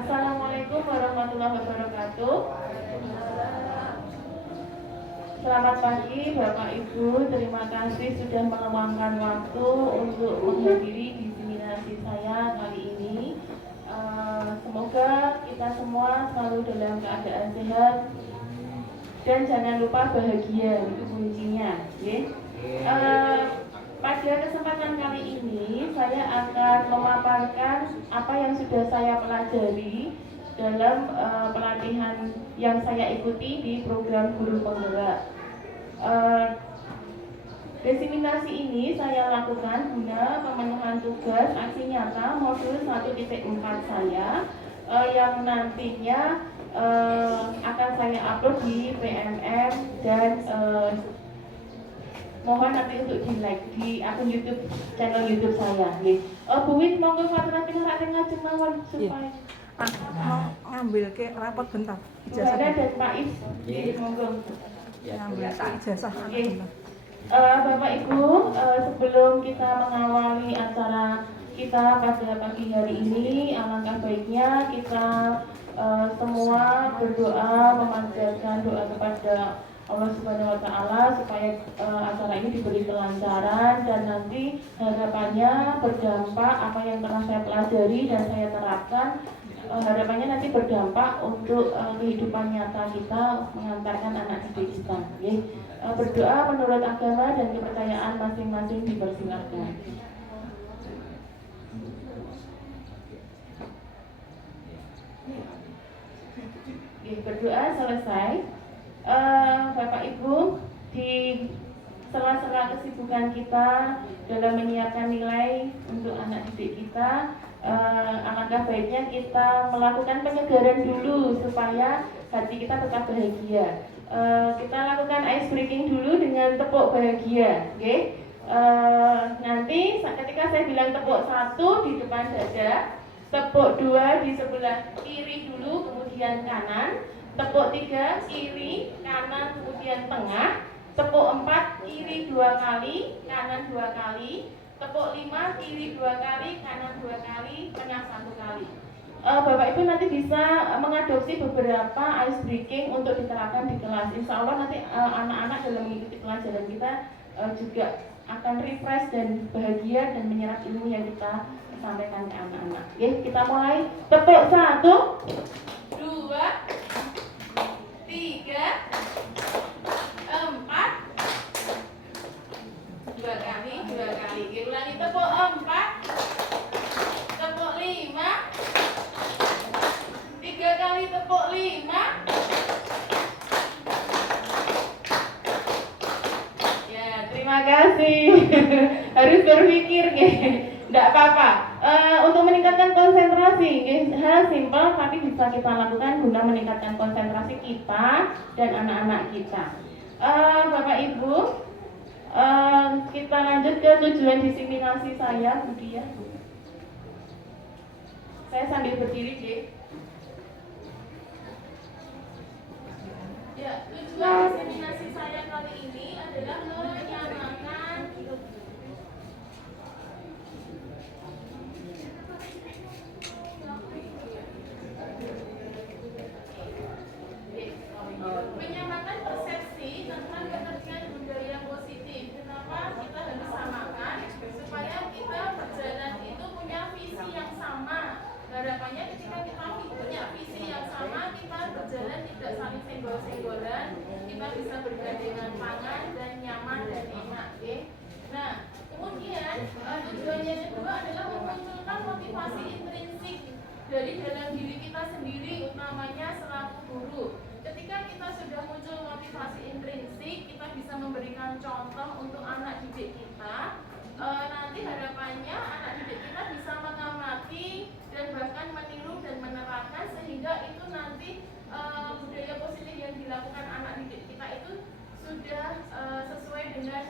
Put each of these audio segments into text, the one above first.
Assalamualaikum warahmatullahi wabarakatuh. Selamat pagi Bapak Ibu, terima kasih sudah meluangkan waktu untuk menghadiri diseminasi saya kali ini. Semoga kita semua selalu dalam keadaan sehat dan jangan lupa bahagia, itu kuncinya. Pada kesempatan kali ini saya akan memaparkan apa yang sudah saya pelajari dalam pelatihan yang saya ikuti di program guru penggerak. Diseminasi ini saya lakukan guna pemenuhan tugas aksi nyata modul 1.4 saya yang nantinya akan saya upload di PMM dan mohon nanti untuk di like di akun YouTube, channel YouTube saya. Bu Wit, monggo Fatrah tinggal ngajeng mawon supaya mau ngambil ke rapot bentar ijazah dan Pak Is, monggo. Ngambil ijazah Bapak Ibu, sebelum kita mengawali acara kita pada pagi hari ini, alangkah baiknya kita semua berdoa memanjatkan doa kepada Allah Subhanahu wa Ta'ala supaya acara ini diberi kelancaran dan nanti harapannya berdampak apa yang telah saya pelajari dan saya terapkan, harapannya nanti berdampak untuk kehidupan nyata kita mengantarkan anak didik kita. Berdoa menurut agama dan kepercayaan masing-masing dipersilakan. Berdoa selesai. Bapak Ibu, di sela-sela kesibukan kita dalam menyiapkan nilai untuk anak didik kita, alangkah baiknya kita melakukan penyegaran dulu supaya hati kita tetap bahagia. Kita lakukan ice breaking dulu dengan tepuk bahagia, okay? Nanti ketika saya bilang tepuk 1 di depan dada, tepuk 2 di sebelah kiri dulu, kemudian kanan, tepuk 3 kiri, kanan, kemudian tengah, tepuk 4 kiri 2 kali, kanan 2 kali, tepuk 5 kiri 2 kali, kanan 2 kali, tengah 1 kali. Bapak Ibu nanti bisa mengadopsi beberapa ice breaking untuk diterapkan di kelas. Insya Allah nanti anak-anak dalam mengikuti pelajaran kita juga akan refresh dan bahagia dan menyerap ilmu yang kita sampaikan ke anak-anak. Oke, kita mulai. Tepuk 1, 2, 3, 4, 2 kali, 2 kali. Ulangi, tepuk 4, tepuk 5, 3 kali tepuk 5. Ya, terima kasih. Harus berpikir, tidak apa-apa. Untuk meningkatkan konsentrasi, hal simpel tapi bisa kita lakukan guna meningkatkan konsentrasi kita dan anak-anak kita. Bapak Ibu, kita lanjut ke tujuan diseminasi saya, Bu Dia. Saya sambil berdiri, Ya, tujuan diseminasi saya kali ini adalah menyamakan persepsi tentang pengertian budaya positif. Kenapa kita harus samakan? Supaya kita berjalan itu punya visi yang sama. Harapannya ketika kita punya visi yang sama, kita berjalan tidak saling senggol-senggolan, kita bisa bergandengan tangan dan nyaman dan enak. Nah, kemudian tujuannya kedua adalah memunculkan motivasi intrinsik dari dalam diri kita sendiri, utamanya selaku guru. Ketika kita sudah muncul motivasi intrinsik, kita bisa memberikan contoh untuk anak didik kita. Nanti harapannya anak didik kita bisa mengamati dan bahkan meniru dan menerapkan, sehingga itu nanti budaya positif yang dilakukan anak didik kita itu sudah sesuai dengan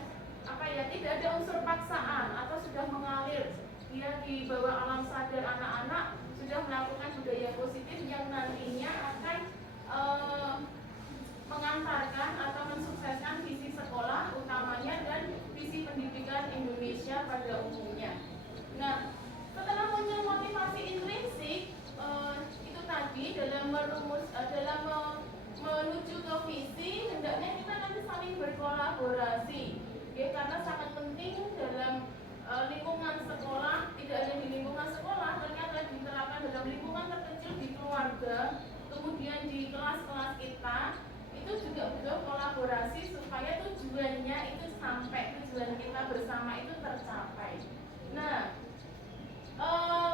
tidak ada unsur paksaan atau sudah mengalir. Dia di bawah alam sadar anak-anak sudah melakukan budaya positif yang nantinya akan mengantarkan atau mensukseskan visi sekolah utamanya dan visi pendidikan Indonesia pada umumnya. Nah, setelah muncul motivasi intrinsik, itu berkolaborasi, ya, karena sangat penting dalam lingkungan sekolah, tidak hanya di lingkungan sekolah, ternyata diterapkan dalam lingkungan terkecil di keluarga, kemudian di kelas-kelas kita, itu juga butuh kolaborasi supaya tujuannya itu sampai, tujuan kita bersama itu tercapai. Nah,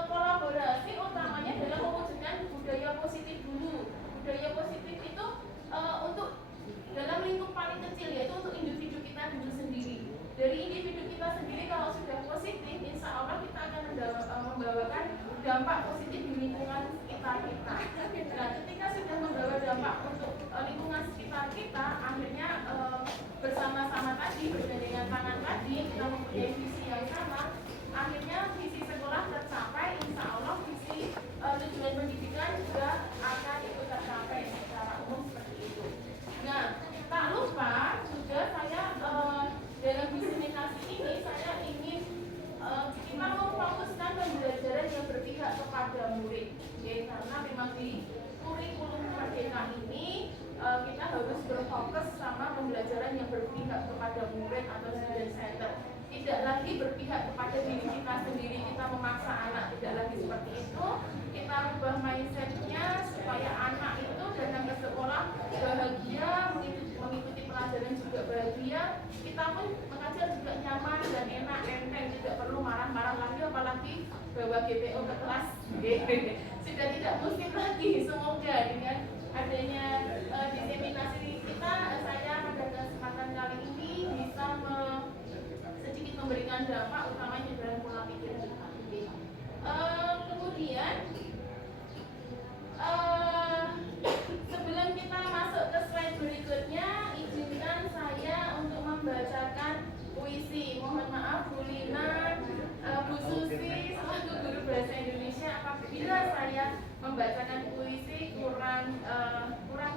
kolaborasi utamanya adalah mewujudkan budaya positif dulu. Budaya positif itu untuk dalam lingkup paling kecil, yaitu untuk individu kita dulu sendiri. Dari individu kita sendiri kalau sudah positif, insya Allah kita akan membawakan dampak positif di lingkungan sekitar kita. Nah, ketika sudah membawa dampak untuk lingkungan sekitar kita, akhirnya bersama-sama tadi, bergandengan tangan tadi, kita mempunyai visi yang sama, akhirnya visi sekolah tercapai, insya Allah visi tujuan pendidikan juga akan ikut tercapai secara umum seperti itu. Nah, tak lupa juga saya dalam diseminasi ini saya ingin kita memfokuskan pembelajaran yang berpihak kepada murid, ya, karena memang di kurikulum Merdeka ini kita harus berfokus sama pembelajaran yang berpihak kepada murid atau student center. Tidak lagi berpihak kepada diri kita sendiri, kita memaksa anak, tidak lagi seperti itu. Kita ubah mindsetnya supaya anak itu datang ke sekolah bahagia, mengikuti pelajaran juga bahagia. Kita pun mengajar juga nyaman dan enak, enteng, tidak perlu marah-marah lagi, apalagi bawa GPO ke kelas. Sudah tidak musim lagi. Semoga dengan adanya diseminasi kita, saya pada kesempatan kali ini bisa sedikit memberikan dampak utamanya dalam pola pikir kita. Kemudian sebelum kita masuk ke slide berikutnya, izinkan saya untuk membacakan puisi. Mohon maaf Bu Lina, Bu Susi, selaku guru bahasa Indonesia, apabila saya membacakan puisi kurang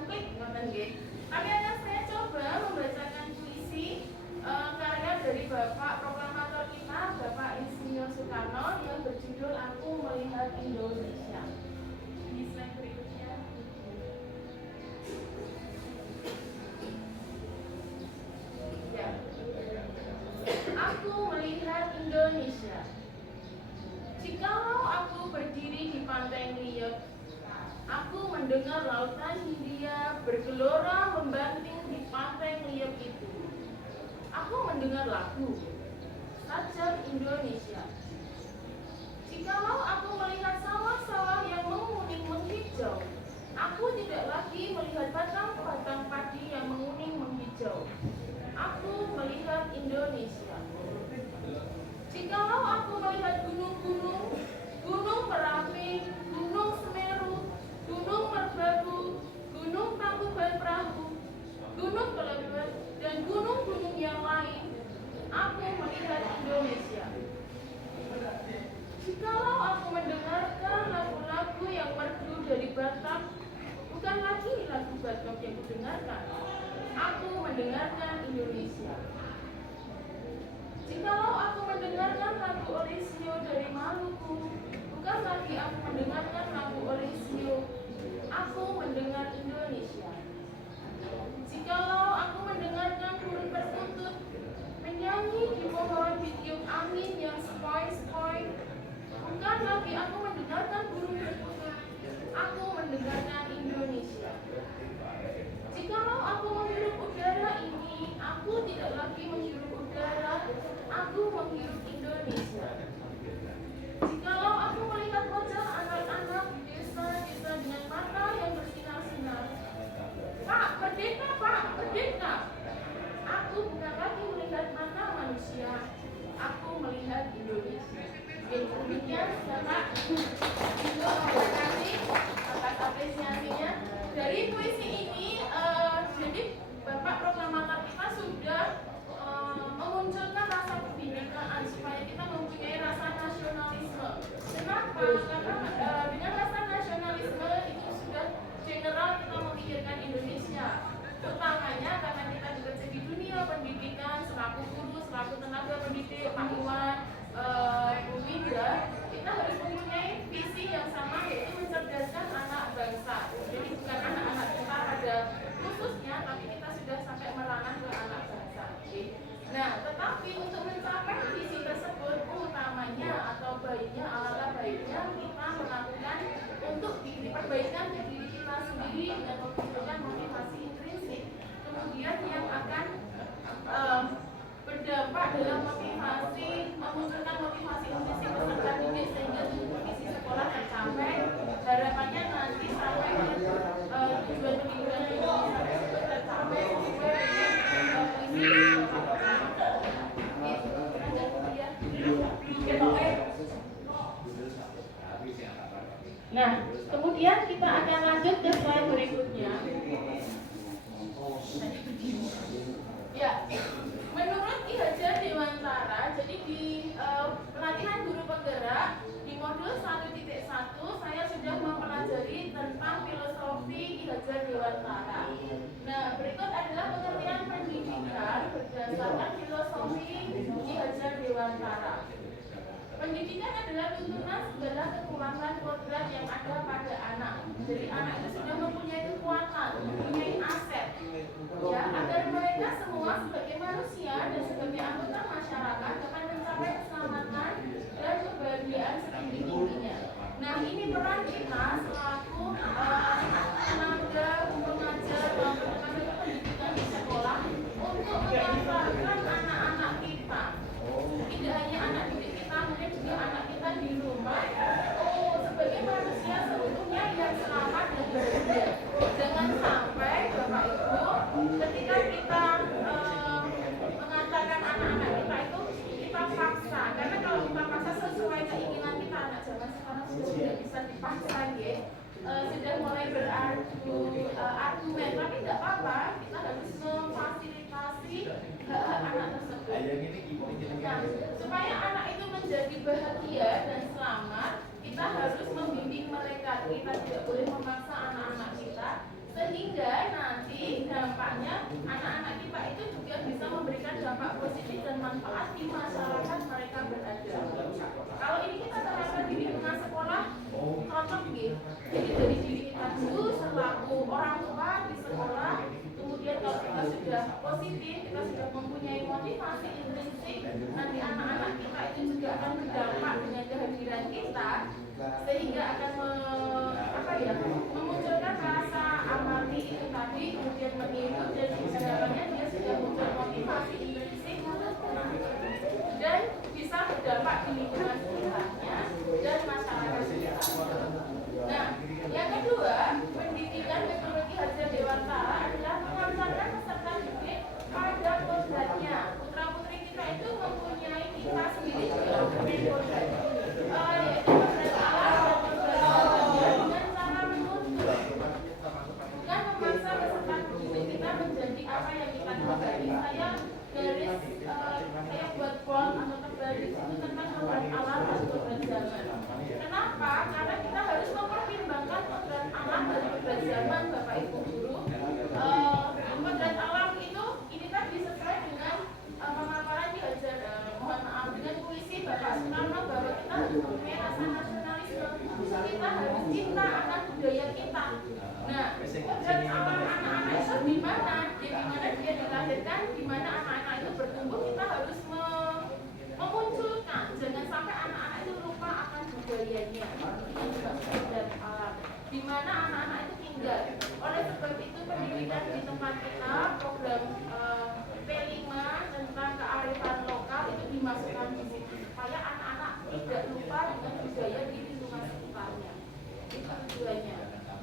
klik, ngoten nggih. Tapi akan saya coba membacakan puisi karya dari Bapak Proklamator kita, Bapak Insinyur Soekarno, yang berjudul Aku Melihat Indonesia. Di slide berikutnya. Ya. Aku melihat Indonesia. Jikalau aku berdiri di pantai Ngeliat, aku mendengar lautan Hindia bergelora membanting di pantai Ngeliat itu. Aku mendengar lagu Sajak Indonesia. Jikalau aku melihat sawah-sawah yang menguning menghijau, aku tidak lagi melihat batang-batang padi yang menguning menghijau. Aku melihat Indonesia. Jikalau aku melihat gunung-gunung, Gunung Merapi, Gunung Semeru, Gunung Merbabu, Gunung Tangkuban Perahu, Gunung Kelebet, dan gunung-gunung yang lain, aku melihat Indonesia. Jikalau aku mendengarkan lagu-lagu yang merdu dari Batak, bukan lagi lagu Batak yang kudengarkan, aku mendengarkan Indonesia. Jikalau aku mendengarkan lagu Olisio dari Maluku, bukan lagi aku mendengarkan lagu Olisio, aku mendengar Indonesia. Jikalau aku mendengarkan burung perkutut menyanyi di pohon ditiup angin yang sepoi-sepoi, bukan lagi aku mendengarkan burung perkutut, aku mendengarkan Indonesia. Jikalau aku menghirup udara ini, aku tidak lagi menghirup udara, aku menghirup Indonesia. Jikalau aku melihat wajah anak-anak di desa-desa dengan mata yang bersinar-sinar, Pak, merdeka, Pak, merdeka. Aku bukan lagi melihat mata manusia, aku melihat Indonesia. Demikian, Bapak Ibu terima kasih atas apresiasinya. Dari puisi ini, jadi Bapak Proklamator kita sudah memunculkan rasa kebinekaan supaya kita mempunyai rasa nasionalisme. Kenapa? Karena dengan rasa nasionalisme itu sudah general kita memikirkan Indonesia. Utamanya karena kita bekerja di dunia pendidikan, selaku guru, selaku tenaga pendidik, Pak Iwan, Bu Winda, kita harus mempunyai visi yang sama, yaitu mencerdaskan anak bangsa. Jadi bukan anak-anak kita pada khususnya, tapi kita sudah sampai merangah ke anak bangsa. kemudian yang akan berdampak dalam motivasi, memunculkan motivasi intrinsik peserta didik sehingga visi sekolah tercapai. Harapannya nanti sampai tujuan pendidikan tersebut tercapai sesuai dengan Nah, kemudian kita akan lanjut ke slide berikutnya. Ya, menurut Ki Hajar Dewantara, jadi di pelatihan guru penggerak di modul 1.1 saya sudah mempelajari tentang filosofi Ki Hajar Dewantara. Nah, berikut adalah pengertian pendidikan berdasarkan filosofi Ki Hajar Dewantara. Pendidikan adalah tuntunan segala kekuatan kodrat yang ada pada anak. Jadi anak itu sudah mempunyai kekuatan, mempunyai aset, ya, agar mereka semua sebagai manusia dan sebagai anggota masyarakat dapat mencapai keselamatan dan kebahagiaan setinggi-tingginya. Nah, ini peran kita selaku tenaga pengajar dalam pendidikan di sekolah untuk memanfaatkan anak-anak kita. Tidak hanya anak didik kita, mungkin juga anak kita di rumah. Sebagai manusia seutuhnya yang selamat dan bahagia. Jangan sampai Bapak Ibu, ketika kita mengantarkan anak-anak kita itu kita paksa. Karena kalau kita paksa sesuai keinginan kita, anak zaman sekarang sudah tidak bisa dipaksa, ya. Sudah mulai beradu argumen, tapi tidak apa-apa. Kita harus memfasilitasi hak-hak anak tersebut. Nah, supaya anak itu menjadi bahagia dan selamat, kita harus membimbing mereka. Kita tidak boleh memaksa anak-anak kita, sehingga nanti dampaknya anak-anak kita itu juga bisa memberikan dampak positif dan manfaat di masyarakat mereka berada. Kalau ini kita terapkan di lingkungan sekolah, cocok gitu. Jadi dari diri kita dulu selaku orang tua di sekolah. Kemudian kalau kita sudah positif, kita sudah mempunyai motivasi intrinsik, nanti anak-anak kita itu juga akan berdampak dengan kehadiran kita, sehingga akan memunculkan rasa amati itu tadi, kemudian meniru, dan harapannya dia sudah muncul motivasi intrinsik dan bisa berdampak di lingkungan sekitarnya dan masyarakat kita. Nah, yang kedua, pendidikan menurut Ki Hajar Dewantara adalah mengantarkan peserta didik pada kodratnya. Putra-putri kita itu mempunyai, kita sendiri juga mempunyai kodrat, yaitu kodrat alam dan kodrat bahagia dengan cara menuntut, bukan memaksa peserta didik kita menjadi apa yang kita kehendaki. Saya buat bold atau terbaris itu tentang kodrat alam dan kodrat zaman. Kenapa? Karena kita harus mempertimbangkan kodrat alam dan kodrat zaman, Bapak Ibu Guru. Kodrat alam itu ini tadi sesuai dengan pemaparan Ki Hajar, mohon maaf, dengan puisi Bapak Soekarno bahwa kita harus mempunyai rasa nasionalisme, kita harus cinta akan budaya kita. Nah, kodrat alam anak-anak itu di mana? Di mana dia dilahirkan, di mana anak-anak itu bertumbuh, kita harus memunculkan. Jangan sampai anak-anak itu lupa akan budayanya. Ini juga kodrat alam. Di mana anak-anak itu tinggal. Oleh sebab itu pendidikan di tempat kita, program P5 tentang kearifan lokal itu dimasukkan di situ supaya anak-anak tidak lupa dengan budaya di lingkungan sekitarnya. Itu tujuannya.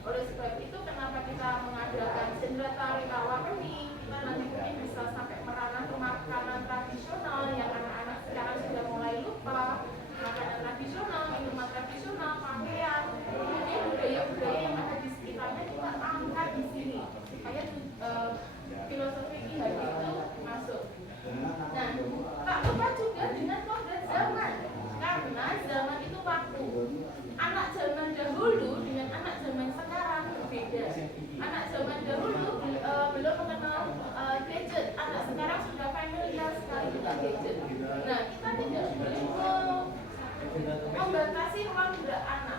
Oleh sebab itu kenapa kita mengadakan sendera tari kawakeni, kita nanti mungkin bisa sampai meranah ke makanan tradisional yang anak-anak sekarang sudah mulai lupa, makanan tradisional, minuman tradisional, pakaian, kemudian budaya-budaya yang ada di sekitarnya kita angkat di sini supaya filosofi Ki Hajar itu masuk. Nah, tak lupa juga dengan kodrat zaman, karena zaman itu waktu. Anak zaman dahulu dengan anak zaman sekarang berbeda. Anak zaman dahulu belum mengenal gadget, anak sekarang sudah familiar sekali dengan gadget. Nah, kita tidak boleh membatasi ruang gerak anak.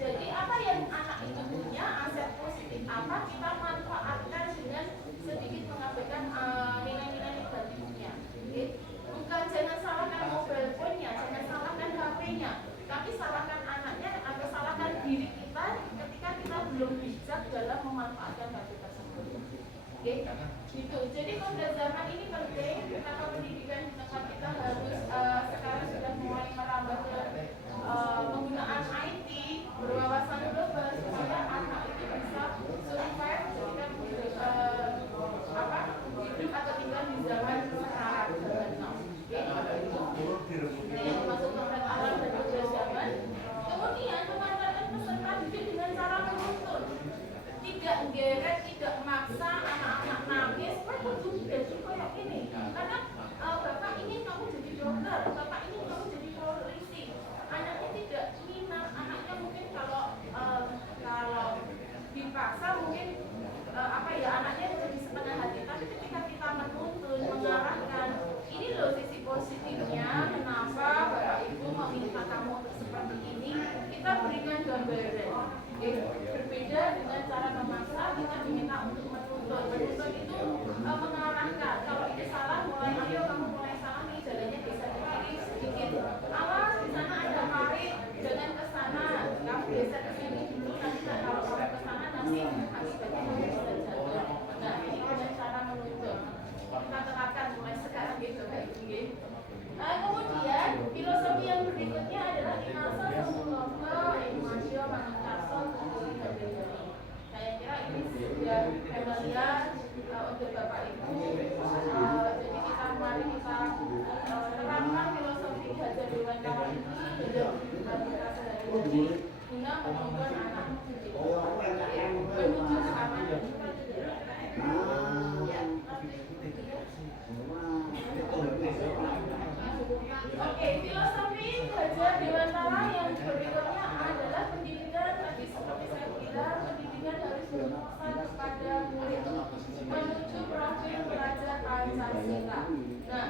Jadi apa yang anak itu punya, aset positif apa, kita manfaatkan dengan sedikit mengabaikan nilai-nilai negatifnya. Okay? Bukan jangan salahkan mobile phone-nya, jangan salahkan HP-nya, tapi salahkan anaknya atau salahkan diri kita ketika kita belum bijak dalam memanfaatkan HP tersebut. Oke, gitu. Jadi kodrat zaman ini penting. Kenapa pendidikan di tempat kita harus sekarang sudah mulai merambah ke penggunaan IT, berwawasan global supaya anak itu bisa survive ketika hidup atau tinggal di zaman sekarang, zaman now. Oke, ini masuk kodrat alam dan kodrat zaman. Kemudian memanfaatkan peserta didik dengan cara menuntun, tidak geret, tidak memaksa anak-anak nangis. Mereka tuh jadi kayak ini karena bapak ingin kamu jadi dokter, bapak ingin kamu jadi polisi. Anaknya tidak minat, anaknya mungkin kalau dipaksa mungkin anaknya jadi setengah hati. Tapi ketika kita menuntun, mengarahkan, ini loh sisi positifnya. Kenapa bapak ibu meminta kamu untuk seperti ini? Kita berikan gambaran. Berbeda dengan cara memaksa, kita diminta untuk menuntun. Menuntun itu mengarahkan. Kalau itu salah, ayo kamu mulai salah nih, jalannya bisa ke kiri sedikit. Awas di sana ada parit, jangan ke sana. Kamu geser ke sini dulu, nanti kalau kamu ke sana nanti akibatnya kamu bisa jatuh. Nah, ini dengan cara menuntun. Kita terapkan mulai sekarang gitu kayak gini. Kemudian filosofi yang berikutnya adalah inasa sumuloko emasio manungkaso kumpuli hadegani. Saya kira ini sudah familiar untuk Bapak Ibu. Jadi mari kita terapkan filosofi Hajar Dewantara ini dalam kehidupan kita sehari-hari guna menuntun anak menuju keamanan. Oke, filosofi Hajar Dewantara yang berikutnya adalah pendidikan. Tadi seperti saya bilang, pendidikan harus berfokus kepada murid menuju profil pelajar Pancasila. Nah,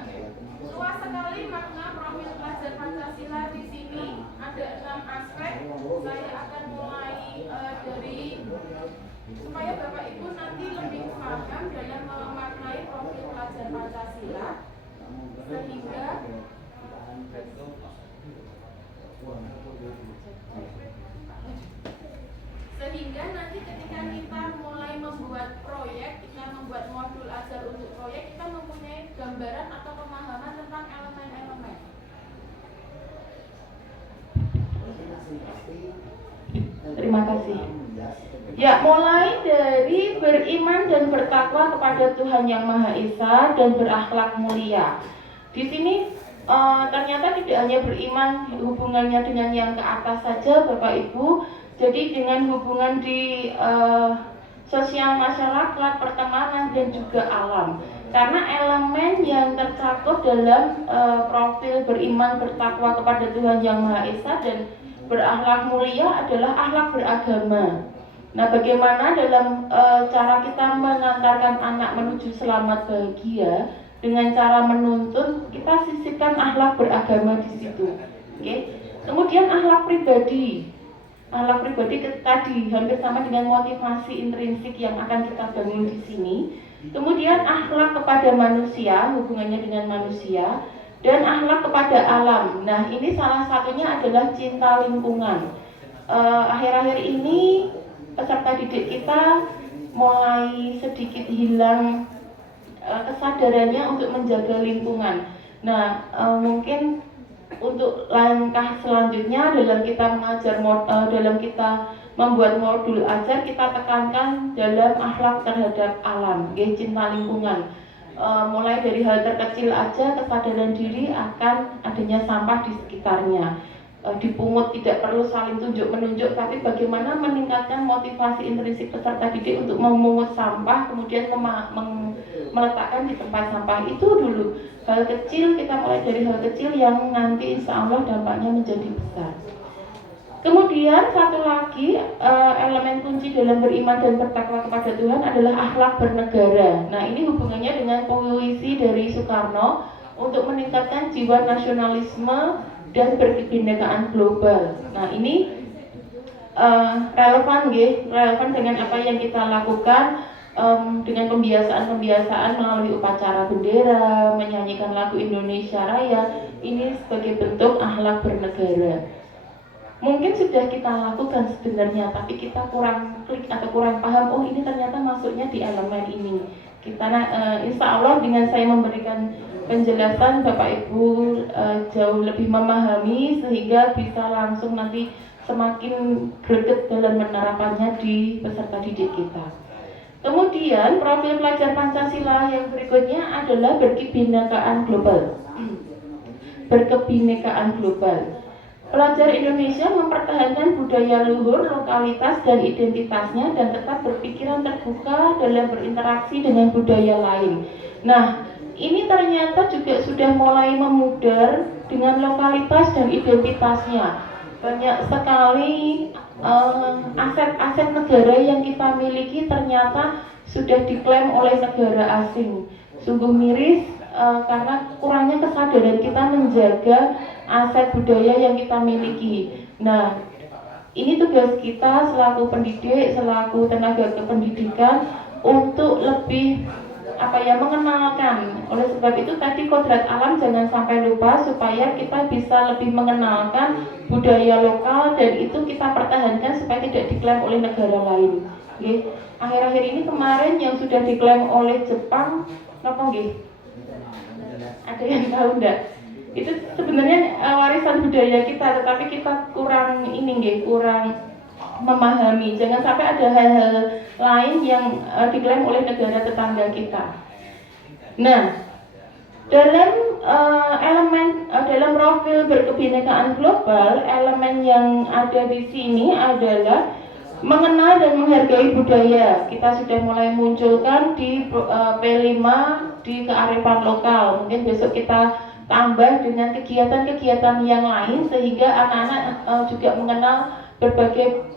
luas sekali makna profil pelajar Pancasila di sini. Ada 6 aspek. Saya akan mulai dari supaya Bapak Ibu nanti lebih paham dalam memaknai profil pelajar Pancasila, sehingga nanti ketika kita mulai membuat proyek, kita membuat modul ajar untuk proyek, kita mempunyai gambaran atau pemahaman tentang elemen-elemen. Terima kasih. Ya, mulai dari beriman dan bertakwa kepada Tuhan Yang Maha Esa dan berakhlak mulia. Di sini ternyata tidak hanya beriman hubungannya dengan yang ke atas saja, Bapak Ibu. Jadi dengan hubungan di sosial masyarakat, pertemanan dan juga alam. Karena elemen yang tercakup dalam profil beriman bertakwa kepada Tuhan Yang Maha Esa dan berakhlak mulia adalah akhlak beragama. Nah, bagaimana dalam cara kita mengantarkan anak menuju selamat bahagia dengan cara menuntun, kita sisipkan akhlak beragama di situ. Oke. Kemudian akhlak pribadi. Akhlak pribadi tadi hampir sama dengan motivasi intrinsik yang akan kita bangun di sini. Kemudian akhlak kepada manusia, hubungannya dengan manusia, dan akhlak kepada alam. Nah, ini salah satunya adalah cinta lingkungan. Akhir-akhir ini peserta didik kita mulai sedikit hilang kesadarannya untuk menjaga lingkungan. Nah, mungkin untuk langkah selanjutnya dalam kita mengajar, dalam kita membuat modul ajar, kita tekankan dalam akhlak terhadap alam, cinta lingkungan. Mulai dari hal terkecil aja, kesadaran diri akan adanya sampah di sekitarnya. Dipungut tidak perlu saling tunjuk-menunjuk, tapi bagaimana meningkatkan motivasi intrinsik peserta didik untuk memungut sampah, kemudian meletakkan di tempat sampah itu dulu. Hal kecil, kita mulai dari hal kecil yang nanti insya Allah dampaknya menjadi besar. Kemudian satu lagi elemen kunci dalam beriman dan bertakwa kepada Tuhan adalah akhlak bernegara. Nah, ini hubungannya dengan puisi dari Soekarno untuk meningkatkan jiwa nasionalisme dan berkebinekaan global. Nah, ini relevan dengan apa yang kita lakukan dengan pembiasaan melalui upacara bendera, menyanyikan lagu Indonesia Raya. Ini sebagai bentuk akhlak bernegara. mungkin sudah kita lakukan sebenarnya, tapi kita kurang klik atau kurang paham, oh ini ternyata masuknya di elemen ini. Kita insya Allah dengan saya memberikan penjelasan, Bapak Ibu jauh lebih memahami sehingga bisa langsung nanti semakin greget dalam penerapannya di peserta didik kita. Kemudian profil pelajar Pancasila yang berikutnya adalah berkebinekaan global. Berkebinekaan global. Pelajar Indonesia mempertahankan budaya luhur, lokalitas, dan identitasnya dan tetap berpikiran terbuka dalam berinteraksi dengan budaya lain. Nah, ini ternyata juga sudah mulai memudar dengan lokalitas dan identitasnya. Banyak sekali aset-aset negara yang kita miliki ternyata sudah diklaim oleh negara asing. Sungguh miris karena kurangnya kesadaran kita menjaga aset budaya yang kita miliki. Nah, ini tugas kita selaku pendidik, selaku tenaga kependidikan untuk lebih mengenalkan. Oleh sebab itu tadi kodrat alam jangan sampai lupa supaya kita bisa lebih mengenalkan budaya lokal dan itu kita pertahankan supaya tidak diklaim oleh negara lain. Oke. Akhir-akhir ini kemarin yang sudah diklaim oleh Jepang, apa nggih? Ada yang tahu enggak? Itu sebenarnya warisan budaya kita, tetapi kita kurang memahami. Jangan sampai ada hal-hal lain yang diklaim oleh negara tetangga kita. Nah, dalam dalam profil berkebinekaan global, elemen yang ada di sini adalah mengenal dan menghargai budaya. Kita sudah mulai munculkan di P5 di kearifan lokal. Mungkin besok kita tambah dengan kegiatan-kegiatan yang lain sehingga anak-anak juga mengenal berbagai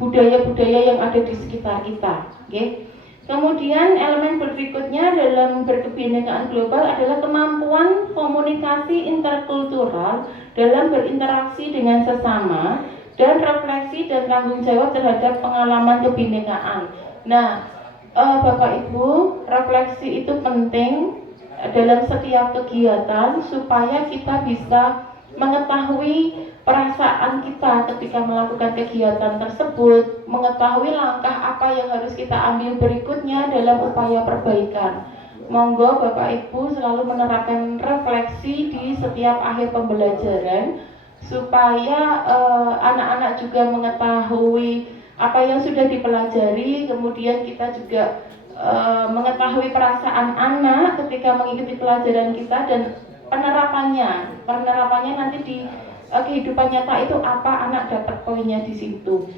budaya-budaya yang ada di sekitar kita. Okay? Kemudian elemen berikutnya dalam berkebinekaan global adalah kemampuan komunikasi interkultural dalam berinteraksi dengan sesama dan refleksi dan tanggung jawab terhadap pengalaman kebinekaan. Nah, Bapak Ibu, refleksi itu penting dalam setiap kegiatan supaya kita bisa mengetahui perasaan kita ketika melakukan kegiatan tersebut, mengetahui langkah apa yang harus kita ambil berikutnya dalam upaya perbaikan. Monggo Bapak Ibu selalu menerapkan refleksi di setiap akhir pembelajaran supaya anak-anak juga mengetahui apa yang sudah dipelajari, kemudian kita juga mengetahui perasaan anak ketika mengikuti pelajaran kita dan penerapannya nanti di kehidupan nyata itu apa, anak dapat poinnya di situ.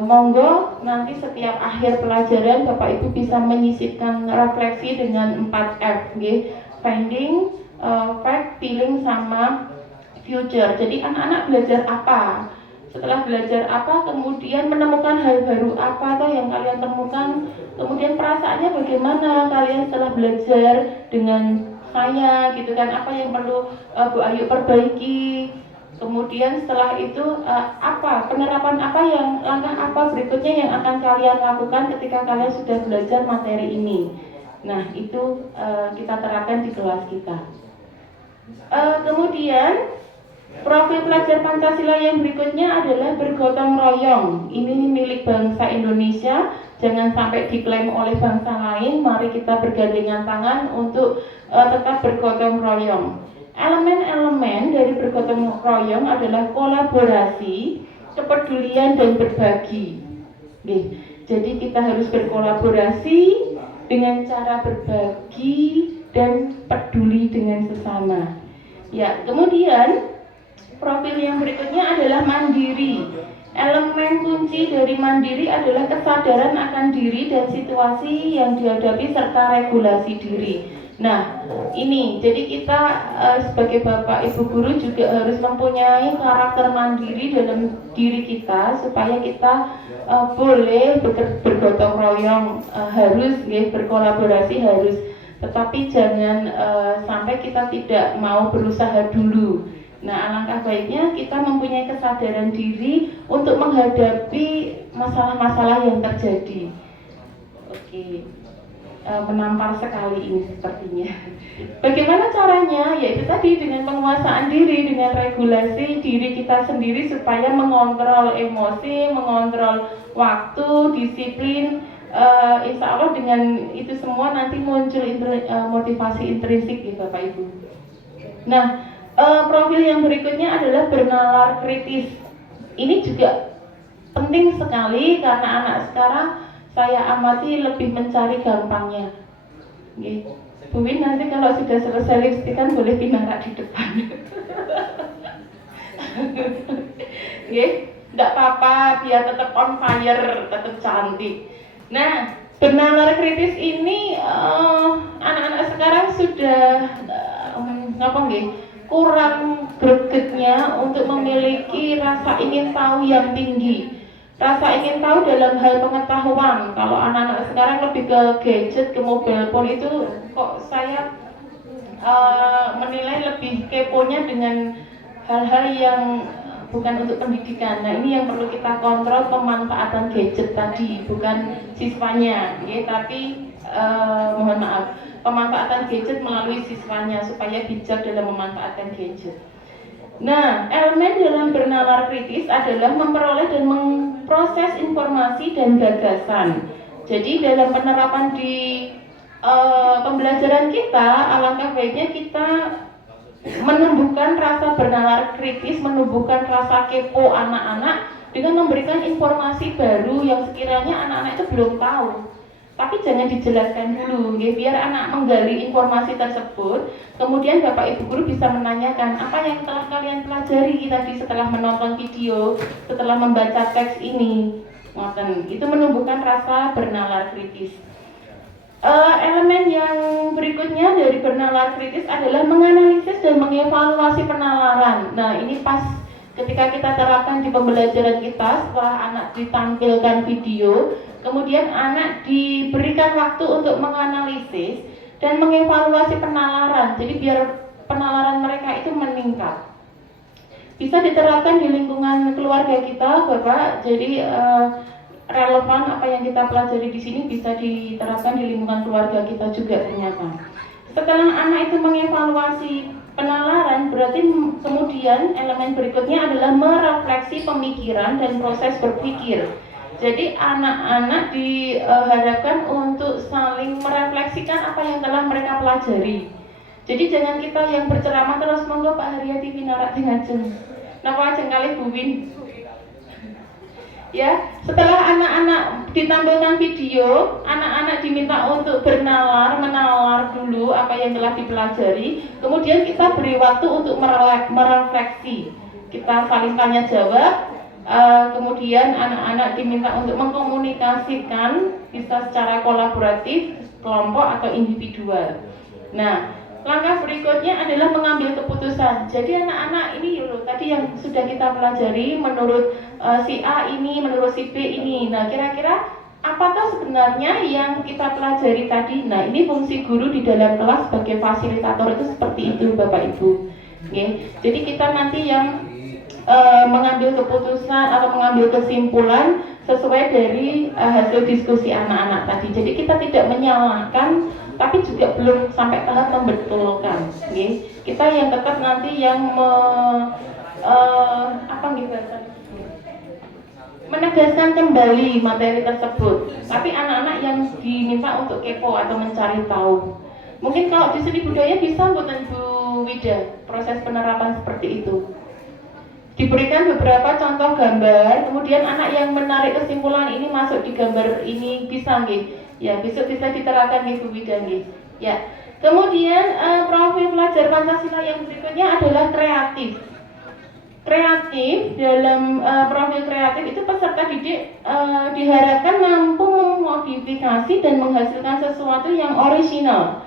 Monggo nanti setiap akhir pelajaran Bapak Ibu bisa menyisipkan refleksi dengan 4F, finding, fact, feeling, sama future. Jadi anak-anak belajar apa? Setelah belajar apa, kemudian menemukan hal baru apa toh yang kalian temukan, kemudian perasaannya bagaimana kalian setelah belajar dengan saya gitu kan, apa yang perlu Bu Ayu perbaiki, kemudian setelah itu penerapan apa yang langkah apa berikutnya yang akan kalian lakukan ketika kalian sudah belajar materi ini. Nah itu kita terapkan di kelas kita. Kemudian profil pelajar Pancasila yang berikutnya adalah bergotong royong. Ini milik bangsa Indonesia, jangan sampai diklaim oleh bangsa lain. Mari kita bergandengan tangan untuk tetap bergotong royong. Elemen-elemen dari bergotong royong adalah kolaborasi, kepedulian, dan berbagi. Jadi kita harus berkolaborasi dengan cara berbagi dan peduli dengan sesama. Ya, kemudian profil yang berikutnya adalah mandiri. Elemen kunci dari mandiri adalah kesadaran akan diri dan situasi yang dihadapi serta regulasi diri. Nah, ini jadi kita sebagai Bapak Ibu guru juga harus mempunyai karakter mandiri dalam diri kita supaya kita boleh bergotong royong, harus berkolaborasi harus, tetapi jangan sampai kita tidak mau berusaha dulu. Nah, alangkah baiknya kita mempunyai kesadaran diri untuk menghadapi masalah-masalah yang terjadi. Oke. menampar sekali ini sepertinya. Bagaimana caranya? Yaitu tadi dengan penguasaan diri, dengan regulasi diri kita sendiri supaya mengontrol emosi, mengontrol waktu, disiplin. Insya Allah dengan itu semua nanti muncul motivasi intrinsik ya Bapak Ibu. Nah, profil yang berikutnya adalah bernalar kritis. Ini juga penting sekali karena anak sekarang saya amati lebih mencari gampangnya. Oke. Bu Win nanti kalau sudah selesai lipstikan boleh pinarak di depan. Oke, tidak apa-apa, biar tetap on fire, tetap cantik. Nah, bernalar kritis ini anak-anak sekarang sudah kurang gregetnya untuk memiliki rasa ingin tahu yang tinggi. Rasa ingin tahu dalam hal pengetahuan. Kalau anak-anak sekarang lebih ke gadget, ke mobile phone itu kok saya menilai lebih keponya dengan hal-hal yang bukan untuk pendidikan. Nah, ini yang perlu kita kontrol, pemanfaatan gadget tadi, bukan siswanya, ya, tapi mohon maaf, pemanfaatan gadget melalui siswanya supaya bijak dalam memanfaatkan gadget. Nah, elemen dalam bernalar kritis adalah memperoleh dan memproses informasi dan gagasan. Jadi dalam penerapan di pembelajaran kita, alangkah baiknya kita menumbuhkan rasa bernalar kritis, menumbuhkan rasa kepo anak-anak dengan memberikan informasi baru yang sekiranya anak-anak itu belum tahu. Tapi jangan dijelaskan dulu, ya, biar anak menggali informasi tersebut. Kemudian Bapak Ibu Guru bisa menanyakan apa yang telah kalian pelajari tadi setelah menonton video, setelah membaca teks ini. Itu menumbuhkan rasa bernalar kritis. Elemen yang berikutnya dari bernalar kritis adalah menganalisis dan mengevaluasi penalaran. Nah, ini pas ketika kita terapkan di pembelajaran kita, setelah anak ditampilkan video, kemudian anak diberikan waktu untuk menganalisis dan mengevaluasi penalaran. Jadi biar penalaran mereka itu meningkat. Bisa diterapkan di lingkungan keluarga kita, Bapak. Jadi relevan apa yang kita pelajari di sini bisa diterapkan di lingkungan keluarga kita juga ternyata. Setelah anak itu mengevaluasi penalaran, berarti kemudian elemen berikutnya adalah merefleksi pemikiran dan proses berpikir. Jadi anak-anak diharapkan untuk saling merefleksikan apa yang telah mereka pelajari. Jadi jangan kita yang berceramah terus, monggo Pak Haryati pinarak ngajeng. Napa ajeng kali Bu Win? Ya, setelah anak-anak ditampilkan video, anak-anak diminta untuk menalar dulu apa yang telah dipelajari. Kemudian kita beri waktu untuk merefleksi. Kita saling tanya jawab. Kemudian anak-anak diminta untuk mengkomunikasikan, bisa secara kolaboratif, kelompok atau individual. Nah, langkah berikutnya adalah mengambil keputusan. Jadi anak-anak ini tadi yang sudah kita pelajari menurut si A ini, menurut si B ini. Nah, kira-kira apakah sebenarnya yang kita pelajari tadi? Nah, ini fungsi guru di dalam kelas sebagai fasilitator itu seperti itu, Bapak Ibu. Okay. Jadi kita nanti yang mengambil keputusan atau mengambil kesimpulan sesuai dari hasil diskusi anak-anak tadi. Jadi kita tidak menyalahkan, tapi juga belum sampai tahap membetulkan. Okay. Kita yang tetap nanti yang menegaskan kembali materi tersebut. Tapi anak-anak yang diminta untuk kepo atau mencari tahu. Mungkin kalau di seni budaya bisa buatan Bu Wida proses penerapan seperti itu. Diberikan beberapa contoh gambar, kemudian anak yang menarik kesimpulan ini masuk di gambar ini bisa nggih. Ya, besok bisa diterapkan nggih Bu Wida nggih. Ya. Kemudian profil pelajar Pancasila yang berikutnya adalah kreatif. Kreatif dalam profil kreatif itu peserta didik diharapkan mampu memodifikasi dan menghasilkan sesuatu yang orisinal,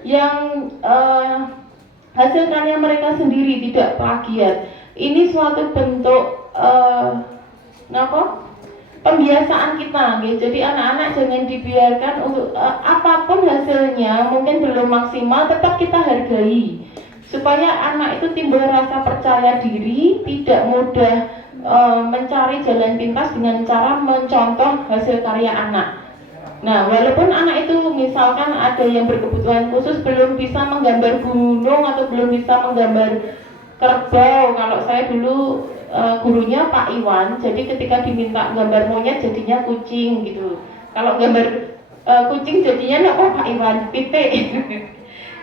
yang hasil karya mereka sendiri, tidak plagiat. Ini suatu bentuk pembiasaan kita, gitu. Jadi anak-anak jangan dibiarkan untuk apapun hasilnya mungkin belum maksimal, tetap kita hargai supaya anak itu timbul rasa percaya diri, tidak mudah mencari jalan pintas dengan cara mencontoh hasil karya anak. Nah, walaupun anak itu misalkan ada yang berkebutuhan khusus belum bisa menggambar gunung atau belum bisa menggambar kerbau. Kalau saya dulu gurunya Pak Iwan, jadi ketika diminta gambar monyet jadinya kucing gitu. Kalau gambar kucing jadinya apa Pak Iwan? Pitik.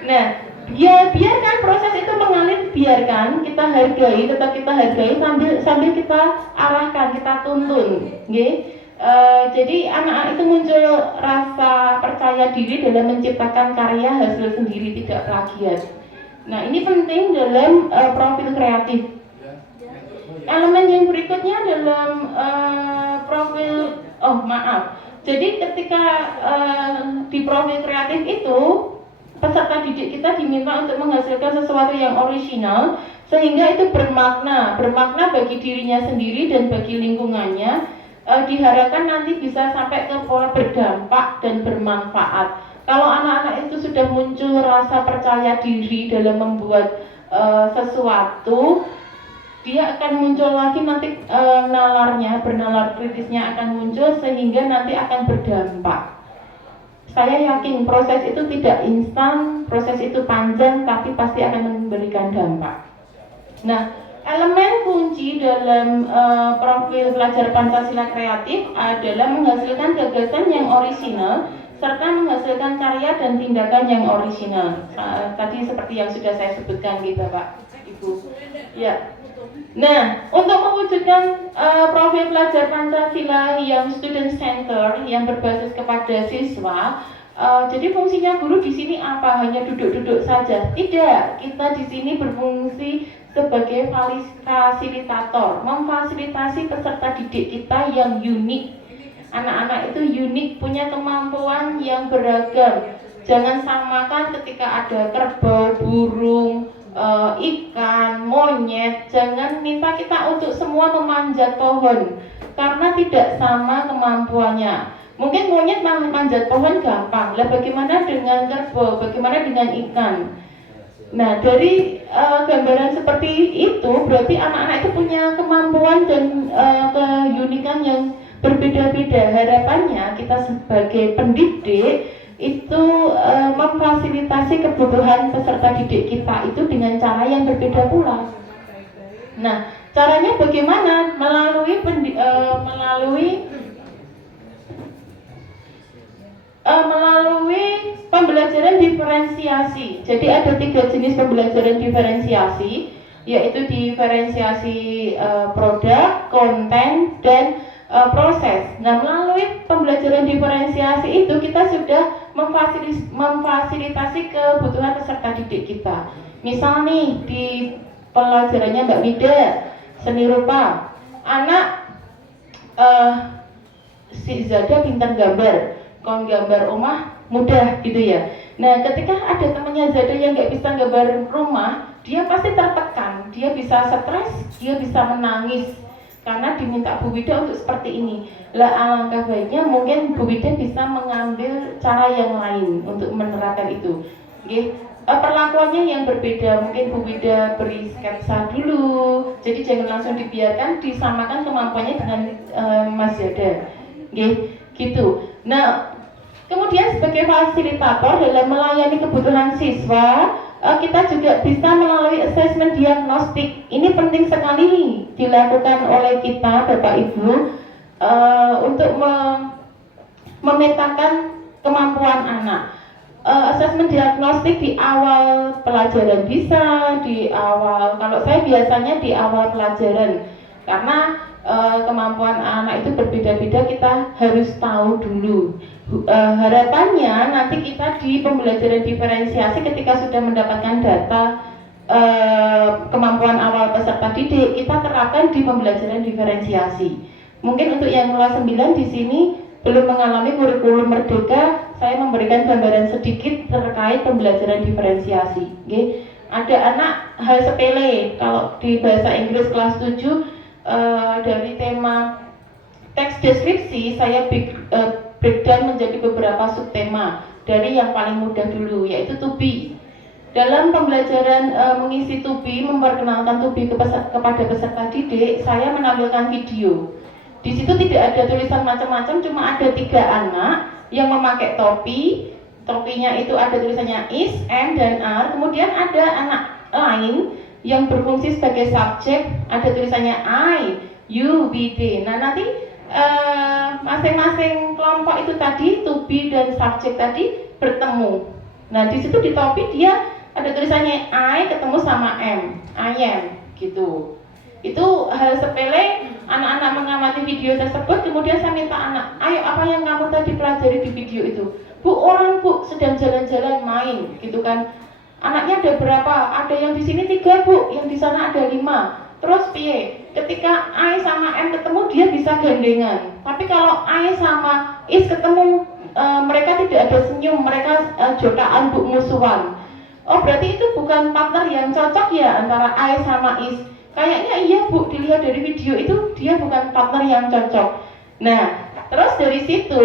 Nah, ya biarkan proses itu mengalir, biarkan kita hargai, tetap kita hargai sambil kita arahkan, kita tuntun, okay? Jadi anak-anak itu muncul rasa percaya diri dalam menciptakan karya hasil sendiri, tidak plagiat. Nah, ini penting dalam profil kreatif. Elemen yang berikutnya dalam profil, jadi ketika di profil kreatif itu peserta didik kita diminta untuk menghasilkan sesuatu yang orisinal sehingga itu bermakna bagi dirinya sendiri dan bagi lingkungannya. Diharapkan nanti bisa sampai ke pola berdampak dan bermanfaat. Kalau anak-anak itu sudah muncul rasa percaya diri dalam membuat sesuatu, dia akan muncul lagi nanti bernalar kritisnya akan muncul sehingga nanti akan berdampak. Saya yakin proses itu tidak instan, proses itu panjang, tapi pasti akan memberikan dampak. Nah, elemen kunci dalam profil pelajar Pancasila kreatif adalah menghasilkan gagasan yang orisinal serta menghasilkan karya dan tindakan yang orisinal. Tadi seperti yang sudah saya sebutkan gitu, Pak, Ibu. Ya. Nah, untuk mewujudkan profil pelajar Pancasila yang student center yang berbasis kepada siswa, jadi fungsinya guru di sini apa? Hanya duduk-duduk saja? Tidak, kita di sini berfungsi sebagai fasilitator, memfasilitasi peserta didik kita yang unik. Anak-anak itu unik, punya kemampuan yang beragam. Jangan samakan ketika ada kerbau, burung, ikan, monyet. Jangan minta kita untuk semua memanjat pohon, karena tidak sama kemampuannya. Mungkin monyet manjat pohon gampang, lah bagaimana dengan kerbau, bagaimana dengan ikan? Nah, dari gambaran seperti itu berarti anak-anak itu punya kemampuan dan keunikan yang berbeda-beda. Harapannya kita sebagai pendidik itu memfasilitasi kebutuhan peserta didik kita itu dengan cara yang berbeda pula. Nah, caranya bagaimana? Melalui pembelajaran diferensiasi. Jadi ada 3 jenis pembelajaran diferensiasi, yaitu diferensiasi produk, konten, dan proses. Nah, melalui pembelajaran diferensiasi itu kita sudah memfasilitasi kebutuhan peserta didik kita. Misal nih di pelajarannya Mbak Mida, seni rupa, anak si Zada pintar gambar, kon gambar rumah mudah gitu ya. Nah, ketika ada temannya Zada yang nggak bisa gambar rumah, dia pasti tertekan, dia bisa stres, dia bisa menangis karena diminta Bu Wida untuk seperti ini. Lah, alangkah baiknya mungkin Bu Wida bisa mengambil cara yang lain untuk menerapkan itu. Oke. Perlakuannya yang berbeda, mungkin Bu Wida beri sketsa dulu, jadi jangan langsung dibiarkan, disamakan kemampuannya dengan Mas Zada. Oke, gitu. Nah, kemudian sebagai fasilitator dalam melayani kebutuhan siswa, kita juga bisa melalui asesmen diagnostik. Ini penting sekali dilakukan oleh kita, Bapak Ibu, untuk memetakan kemampuan anak. Asesmen diagnostik di awal pelajaran bisa, di awal, kalau saya biasanya di awal pelajaran, karena kemampuan anak itu berbeda-beda, kita harus tahu dulu. Harapannya nanti kita di pembelajaran diferensiasi ketika sudah mendapatkan data kemampuan awal peserta didik, kita terapkan di pembelajaran diferensiasi. Mungkin untuk yang kelas 9 di sini belum mengalami kurikulum merdeka, saya memberikan gambaran sedikit terkait pembelajaran diferensiasi. Okay? Ada anak hal sepele, kalau di bahasa Inggris kelas 7 dari tema teks deskripsi saya breakdown menjadi beberapa subtema. Dari yang paling mudah dulu, yaitu to be. Dalam pembelajaran mengisi to be, memperkenalkan to be kepada peserta didik, saya menampilkan video. Di situ tidak ada tulisan macam-macam, cuma ada 3 anak yang memakai topi. Topinya itu ada tulisannya is, and, dan are. Kemudian ada anak lain yang berfungsi sebagai subjek, ada tulisannya I, you, we, they. Nah nanti masing-masing kelompok itu tadi, to be dan subjek tadi bertemu. Nah di situ di topi dia ada tulisannya I ketemu sama am, I am gitu. Itu hal sepele. Anak-anak mengamati video tersebut, kemudian saya minta anak, ayo apa yang kamu tadi pelajari di video itu? Bu, orang bu sedang jalan-jalan main, gitu kan? Anaknya ada berapa? Ada yang di sini 3 bu, yang di sana ada 5. Terus piye? Ketika I sama M ketemu dia bisa gandengan. Tapi kalau I sama is ketemu, mereka tidak ada senyum, mereka jotaan bu musuhan. Oh berarti itu bukan partner yang cocok ya antara I sama is. Kayaknya iya bu, dilihat dari video itu dia bukan partner yang cocok. Nah, terus dari situ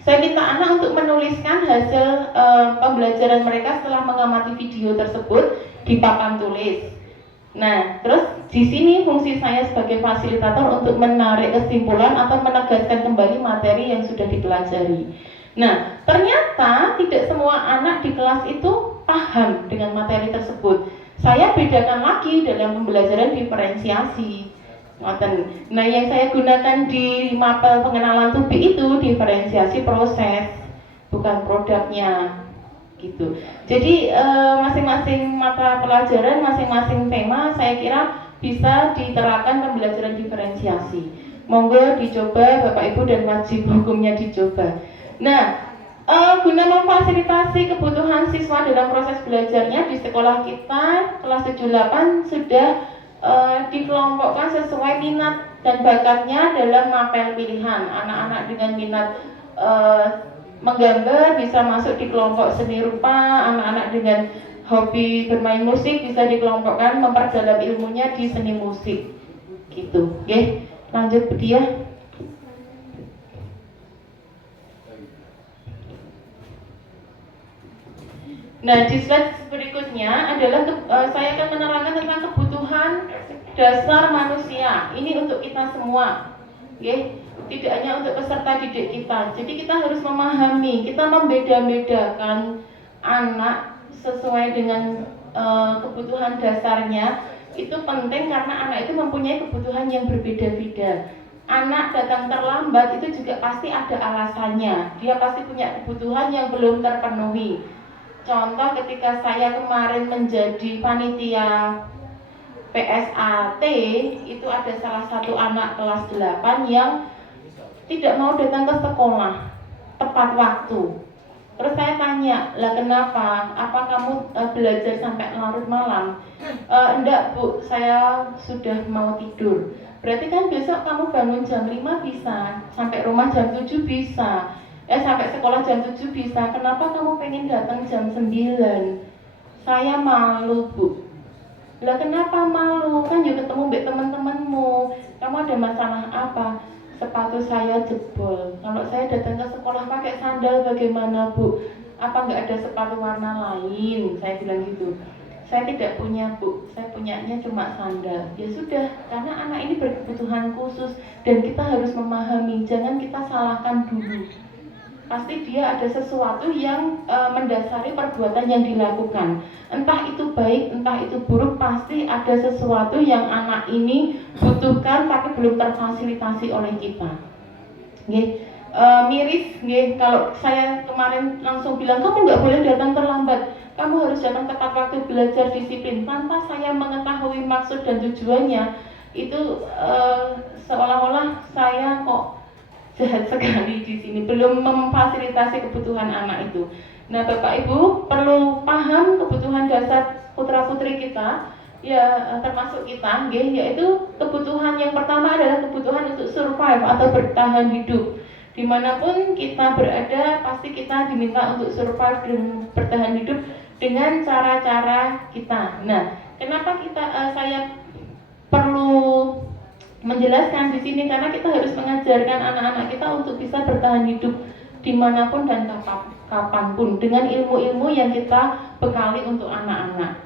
saya minta anak untuk menuliskan hasil pembelajaran mereka setelah mengamati video tersebut di papan tulis. Nah, terus di sini fungsi saya sebagai fasilitator untuk menarik kesimpulan atau menegaskan kembali materi yang sudah dipelajari. Nah, ternyata tidak semua anak di kelas itu paham dengan materi tersebut. Saya bedakan lagi dalam pembelajaran diferensiasi. Nah, yang saya gunakan di mapel pengenalan tubi itu diferensiasi proses, bukan produknya, gitu. Jadi masing-masing mata pelajaran, masing-masing tema, saya kira bisa diterapkan pembelajaran diferensiasi. Monggo dicoba, Bapak Ibu dan wajib hukumnya dicoba. Nah, guna memfasilitasi kebutuhan siswa dalam proses belajarnya di sekolah kita kelas 78 sudah dikelompokkan sesuai minat dan bakatnya dalam mapel pilihan. Anak-anak dengan minat menggambar bisa masuk di kelompok seni rupa, anak-anak dengan hobi bermain musik bisa dikelompokkan memperdalam ilmunya di seni musik. Gitu. Oke, lanjut Bu Diah. Nah, di slide berikutnya adalah saya akan menerangkan tentang kebutuhan dasar manusia. Ini untuk kita semua, okay? Tidak hanya untuk peserta didik kita. Jadi kita harus memahami, kita membeda-bedakan anak sesuai dengan kebutuhan dasarnya. Itu penting karena anak itu mempunyai kebutuhan yang berbeda-beda. Anak datang terlambat itu juga pasti ada alasannya. Dia pasti punya kebutuhan yang belum terpenuhi. Contoh ketika saya kemarin menjadi panitia PSAT, itu ada salah satu anak kelas 8 yang tidak mau datang ke sekolah tepat waktu. Terus saya tanya, lah kenapa? Apa kamu belajar sampai larut malam? Enggak bu, saya sudah mau tidur. Berarti kan besok kamu bangun jam 5 bisa, sampai rumah jam 7 bisa. Sampai sekolah jam 7 bisa. Kenapa kamu pengen datang jam 9? Saya malu bu. Lah kenapa malu? Kan juga ketemu mbak teman-temanmu. Kamu ada masalah apa? Sepatu saya jebol. Kalau saya datang ke sekolah pakai sandal bagaimana bu? Apa nggak ada sepatu warna lain? Saya bilang gitu. Saya tidak punya bu, saya punyanya cuma sandal. Ya sudah, karena anak ini berkebutuhan khusus dan kita harus memahami. Jangan kita salahkan dulu. Pasti dia ada sesuatu yang mendasari perbuatan yang dilakukan. Entah itu baik, entah itu buruk, pasti ada sesuatu yang anak ini butuhkan tapi belum terfasilitasi oleh kita. Nggih. Miris, nggih. Kalau saya kemarin langsung bilang kamu nggak boleh datang terlambat, kamu harus datang tepat waktu, belajar disiplin, tanpa saya mengetahui maksud dan tujuannya, itu seolah-olah saya kok jahat sekali di sini, belum memfasilitasi kebutuhan anak itu. Nah, Bapak Ibu perlu paham kebutuhan dasar putra-putri kita, ya termasuk kita, yaitu kebutuhan yang pertama adalah kebutuhan untuk survive atau bertahan hidup. Dimanapun kita berada, pasti kita diminta untuk survive dan bertahan hidup dengan cara-cara kita. Nah, kenapa saya perlu menjelaskan di sini, karena kita harus mengajarkan anak-anak kita untuk bisa bertahan hidup dimanapun dan kapanpun dengan ilmu-ilmu yang kita bekali untuk anak-anak.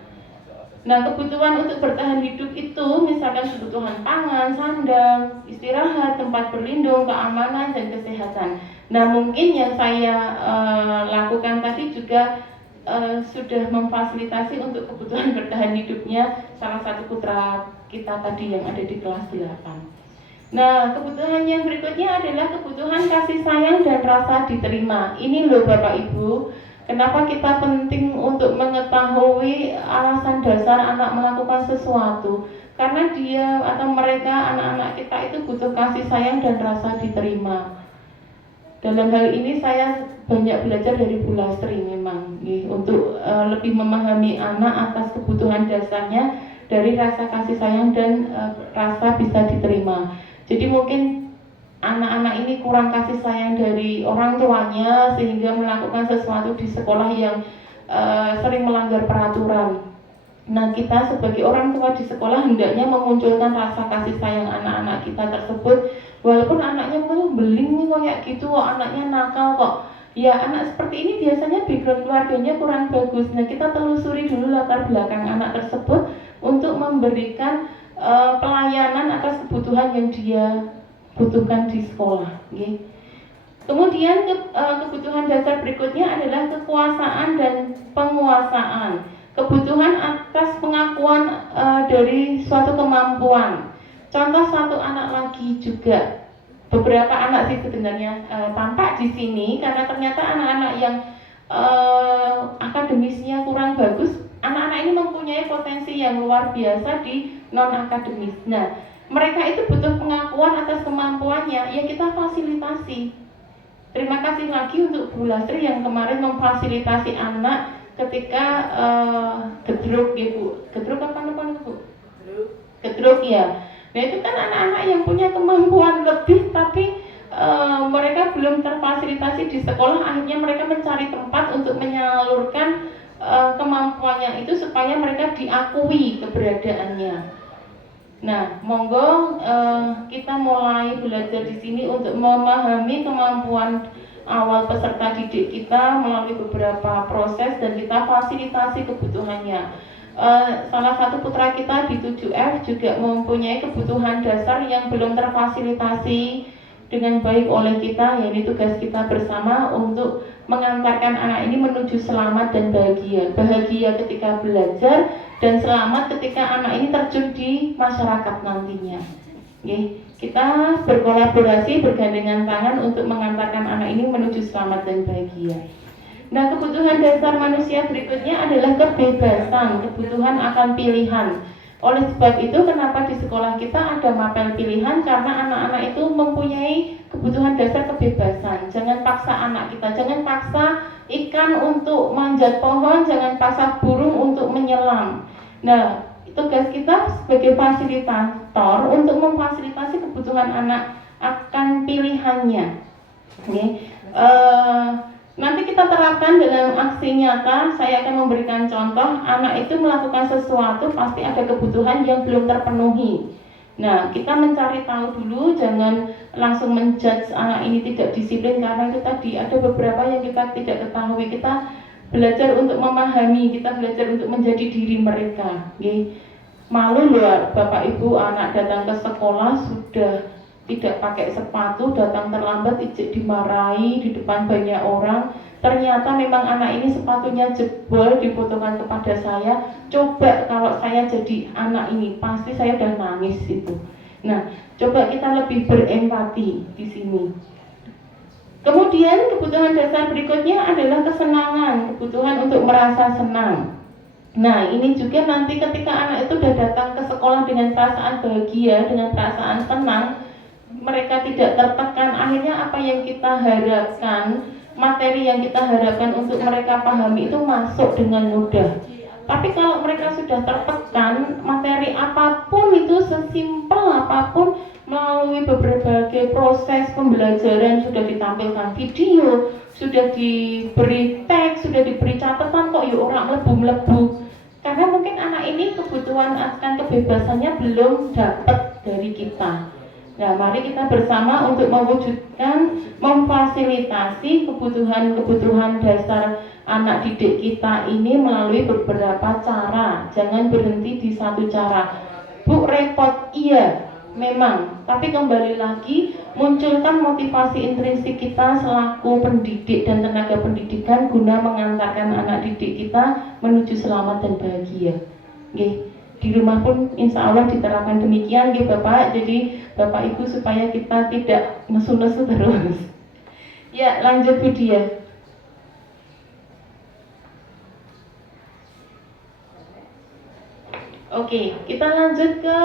Nah, kebutuhan untuk bertahan hidup itu misalkan kebutuhan pangan, sandang, istirahat, tempat berlindung, keamanan, dan kesehatan. Nah, mungkin yang saya lakukan tadi juga sudah memfasilitasi untuk kebutuhan bertahan hidupnya salah satu putra kita tadi yang ada di kelas 8. Nah, kebutuhan yang berikutnya adalah kebutuhan kasih sayang dan rasa diterima. Ini loh Bapak Ibu, kenapa kita penting untuk mengetahui alasan dasar anak melakukan sesuatu. Karena dia atau mereka, anak-anak kita itu butuh kasih sayang dan rasa diterima. Dalam hal ini saya banyak belajar dari Bu Lastri memang untuk lebih memahami anak atas kebutuhan dasarnya dari rasa kasih sayang dan rasa bisa diterima. Jadi mungkin anak-anak ini kurang kasih sayang dari orang tuanya sehingga melakukan sesuatu di sekolah yang sering melanggar peraturan. Nah, kita sebagai orang tua di sekolah hendaknya memunculkan rasa kasih sayang anak-anak kita tersebut. Walaupun anaknya beling nih kayak gitu, anaknya nakal kok. Ya, anak seperti ini biasanya background keluarganya kurang bagus. Nah, kita telusuri dulu latar belakang anak tersebut untuk memberikan pelayanan atas kebutuhan yang dia butuhkan di sekolah. Okay. Kemudian kebutuhan dasar berikutnya adalah kekuasaan dan penguasaan. Kebutuhan atas pengakuan dari suatu kemampuan. Contoh satu anak lagi juga, beberapa anak sih sebenarnya tampak di sini karena ternyata anak-anak yang akademisnya kurang bagus, anak-anak ini mempunyai potensi yang luar biasa di non akademis. Nah, mereka itu butuh pengakuan atas kemampuannya, ya kita fasilitasi. Terima kasih lagi untuk Bu Lastri yang kemarin memfasilitasi anak ketika gedruk ya Bu. Gedruk apa namanya Bu? Gedruk ya. Nah itu kan anak-anak yang punya kemampuan lebih tapi mereka belum terfasilitasi di sekolah, akhirnya mereka mencari tempat untuk menyalurkan kemampuannya itu supaya mereka diakui keberadaannya. Nah, monggo kita mulai belajar di sini untuk memahami kemampuan awal peserta didik kita melalui beberapa proses dan kita fasilitasi kebutuhannya. Salah satu putra kita di 7F juga mempunyai kebutuhan dasar yang belum terfasilitasi dengan baik oleh kita, yaitu tugas kita bersama untuk mengantarkan anak ini menuju selamat dan bahagia. Bahagia ketika belajar dan selamat ketika anak ini terjun di masyarakat nantinya. Oke, kita berkolaborasi, bergandengan tangan untuk mengantarkan anak ini menuju selamat dan bahagia. Nah, kebutuhan dasar manusia berikutnya adalah kebebasan, kebutuhan akan pilihan. Oleh sebab itu, kenapa di sekolah kita ada mapel pilihan? Karena anak-anak itu mempunyai kebutuhan dasar kebebasan. Jangan paksa anak kita, jangan paksa ikan untuk manjat pohon, jangan paksa burung untuk menyelam. Nah, tugas kita sebagai fasilitator untuk memfasilitasi kebutuhan anak akan pilihannya. Okay. Nanti kita terapkan dalam aksi nyata. Saya akan memberikan contoh. Anak itu melakukan sesuatu pasti ada kebutuhan yang belum terpenuhi. Nah, kita mencari tahu dulu, jangan langsung menjudge anak ini tidak disiplin karena itu tadi ada beberapa yang kita tidak ketahui. Kita belajar untuk memahami, kita belajar untuk menjadi diri mereka. Okay. Malu loh Bapak Ibu, anak datang ke sekolah sudah tidak pakai sepatu, datang terlambat, ijek dimarahi di depan banyak orang. Ternyata memang anak ini sepatunya jebol, difotokan kepada saya. Coba kalau saya jadi anak ini, pasti saya udah nangis itu. Nah, coba kita lebih berempati di sini. Kemudian kebutuhan dasar berikutnya adalah kesenangan, kebutuhan untuk merasa senang. Nah, ini juga nanti ketika anak itu sudah datang ke sekolah dengan perasaan bahagia, dengan perasaan tenang, mereka tidak tertekan, akhirnya apa yang kita harapkan, materi yang kita harapkan untuk mereka pahami itu masuk dengan mudah. Tapi kalau mereka sudah tertekan, materi apapun itu sesimpel apapun melalui berbagai proses pembelajaran, sudah ditampilkan video, sudah diberi teks, sudah diberi catatan, kok yuk orang melebu-melebu. Karena mungkin anak ini kebutuhan akan kebebasannya belum dapat dari kita. Nah, mari kita bersama untuk mewujudkan, memfasilitasi kebutuhan-kebutuhan dasar anak didik kita ini melalui beberapa cara. Jangan berhenti di satu cara. Bu, repot, iya, memang. Tapi kembali lagi, munculkan motivasi intrinsik kita selaku pendidik dan tenaga pendidikan guna mengantarkan anak didik kita menuju selamat dan bahagia. Oke. Di rumah pun insya Allah diterapkan demikian, gitu Bapak. Jadi Bapak Ibu supaya kita tidak nesu-nesu terus. Ya, lanjut Bu Dia. Oke, kita lanjut ke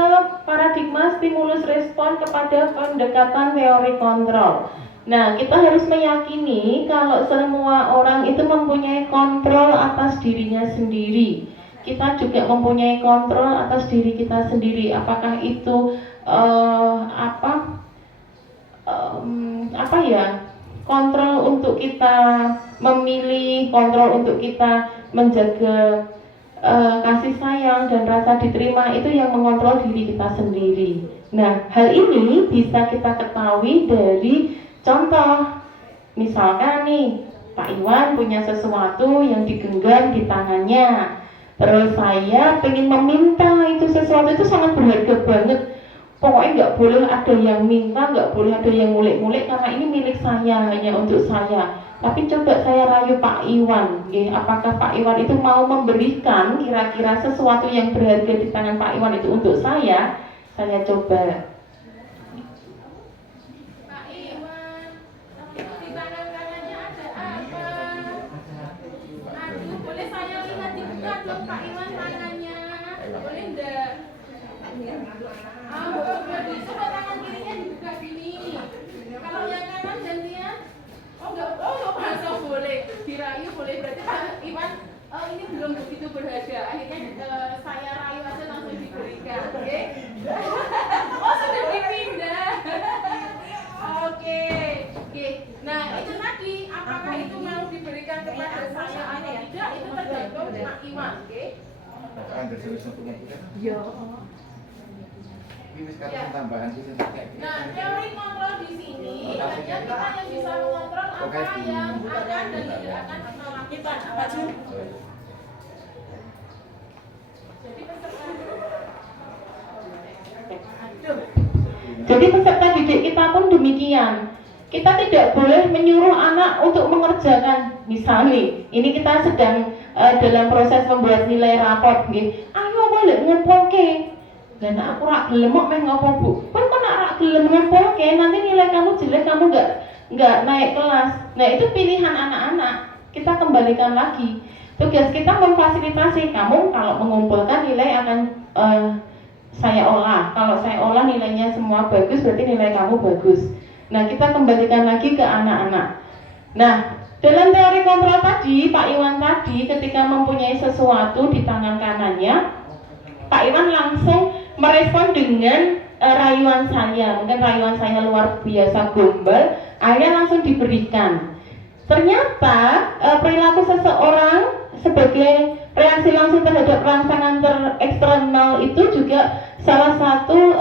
paradigma stimulus respon kepada pendekatan teori kontrol. Nah, kita harus meyakini kalau semua orang itu mempunyai kontrol atas dirinya sendiri. Kita juga mempunyai kontrol atas diri kita sendiri. Apakah itu kontrol untuk kita memilih, kontrol untuk kita menjaga kasih sayang dan rasa diterima, itu yang mengontrol diri kita sendiri. Nah, hal ini bisa kita ketahui dari contoh. Misalkan nih, Pak Iwan punya sesuatu yang digenggam di tangannya. Terus saya pengen meminta itu sesuatu itu sangat berharga banget. Pokoknya nggak boleh ada yang minta, nggak boleh ada yang ngulik-ngulik karena ini milik saya, hanya untuk saya. Tapi coba saya rayu Pak Iwan, apakah Pak Iwan itu mau memberikan kira-kira sesuatu yang berharga di tangan Pak Iwan itu untuk saya? Saya coba. Pak Iwan, di tangan kanannya ada apa? Aduh, boleh saya lihat dibuka dong Pak Iwan tangannya? Boleh enggak? Coba tangan kirinya dibuka gini. Kalau yang kanan gantian. Oh, bahasa boleh, dirayu boleh, berarti Pak Iwan ini belum begitu berharga. Akhirnya saya rayu aja langsung diberikan, oke? Oh, sudah dipindah. Oke. Nah, itu tadi, apakah itu mau diberikan kepada saya atau tidak, itu tergantung Pak Iwan, oke? Ya. Nah, teori kontrol di sini hanya kita yang bisa mengontrol apa yang akan dan tidak akan kita lakukan. Jadi peserta didik kita pun demikian. Kita tidak boleh menyuruh anak untuk mengerjakan. Misalnya, ini kita sedang dalam proses membuat nilai raport, ayo boleh ngumpulke. Dan aku rak gelem kok meh ngopo Bu? Kan nak rak gelem ngumpulke, nanti nilai kamu jelek, kamu nggak naik kelas. Nah, itu pilihan anak-anak. Kita kembalikan lagi. Tugas kita memfasilitasi kamu kalau mengumpulkan nilai akan saya olah. Kalau saya olah nilainya semua bagus, berarti nilai kamu bagus. Nah, kita kembalikan lagi ke anak-anak. Nah, dalam teori kontrol tadi, Pak Iwan tadi ketika mempunyai sesuatu di tangan kanannya, Pak Iwan langsung merespon dengan rayuan saya. Mungkin rayuan saya luar biasa gombal, akhirnya langsung diberikan. Ternyata perilaku seseorang sebagai reaksi langsung terhadap rangsangan eksternal itu juga salah satu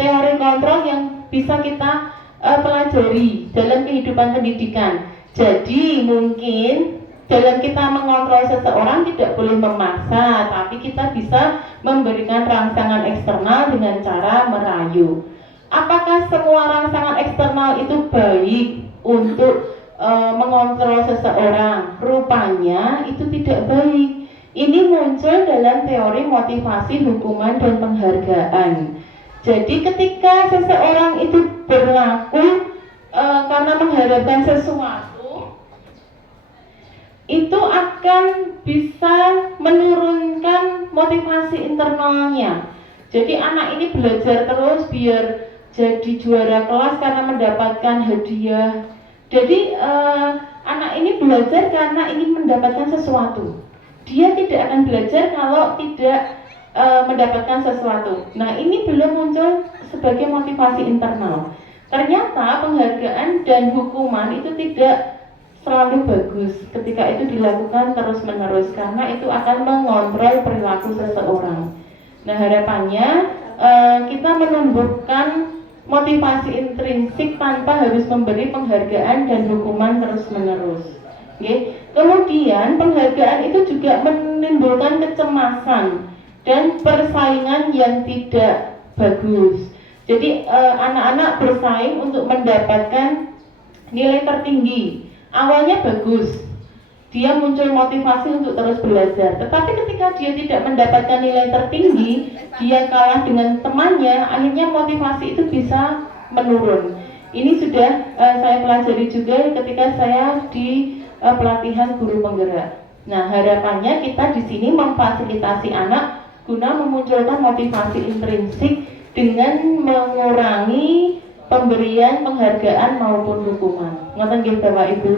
teori kontrol yang bisa kita pelajari dalam kehidupan pendidikan. Jadi mungkin dalam kita mengontrol seseorang tidak boleh memaksa, tapi kita bisa memberikan rangsangan eksternal dengan cara merayu. Apakah semua rangsangan eksternal itu baik untuk mengontrol seseorang? Rupanya itu tidak baik. Ini muncul dalam teori motivasi, hukuman, dan penghargaan. Jadi ketika seseorang itu berlaku karena mengharapkan sesuatu, itu akan bisa menurunkan motivasi internalnya. Jadi anak ini belajar terus biar jadi juara kelas karena mendapatkan hadiah. Jadi anak ini belajar karena ingin mendapatkan sesuatu. Dia tidak akan belajar kalau tidak mendapatkan sesuatu. Nah, ini belum muncul sebagai motivasi internal. Ternyata penghargaan dan hukuman itu tidak selalu bagus ketika itu dilakukan terus-menerus, karena itu akan mengontrol perilaku seseorang. Nah, harapannya kita menumbuhkan motivasi intrinsik tanpa harus memberi penghargaan dan hukuman terus-menerus. Oke. Kemudian penghargaan itu juga menimbulkan kecemasan dan persaingan yang tidak bagus. Jadi anak-anak bersaing untuk mendapatkan nilai tertinggi. Awalnya bagus, dia muncul motivasi untuk terus belajar. Tetapi ketika dia tidak mendapatkan nilai tertinggi, dia kalah dengan temannya, akhirnya motivasi itu bisa menurun. Ini sudah saya pelajari juga ketika saya di pelatihan guru penggerak. Nah, harapannya kita di sini memfasilitasi anak guna memunculkan motivasi intrinsik dengan mengurangi pemberian penghargaan maupun hukuman. Ngoten nggih Bapak Ibu.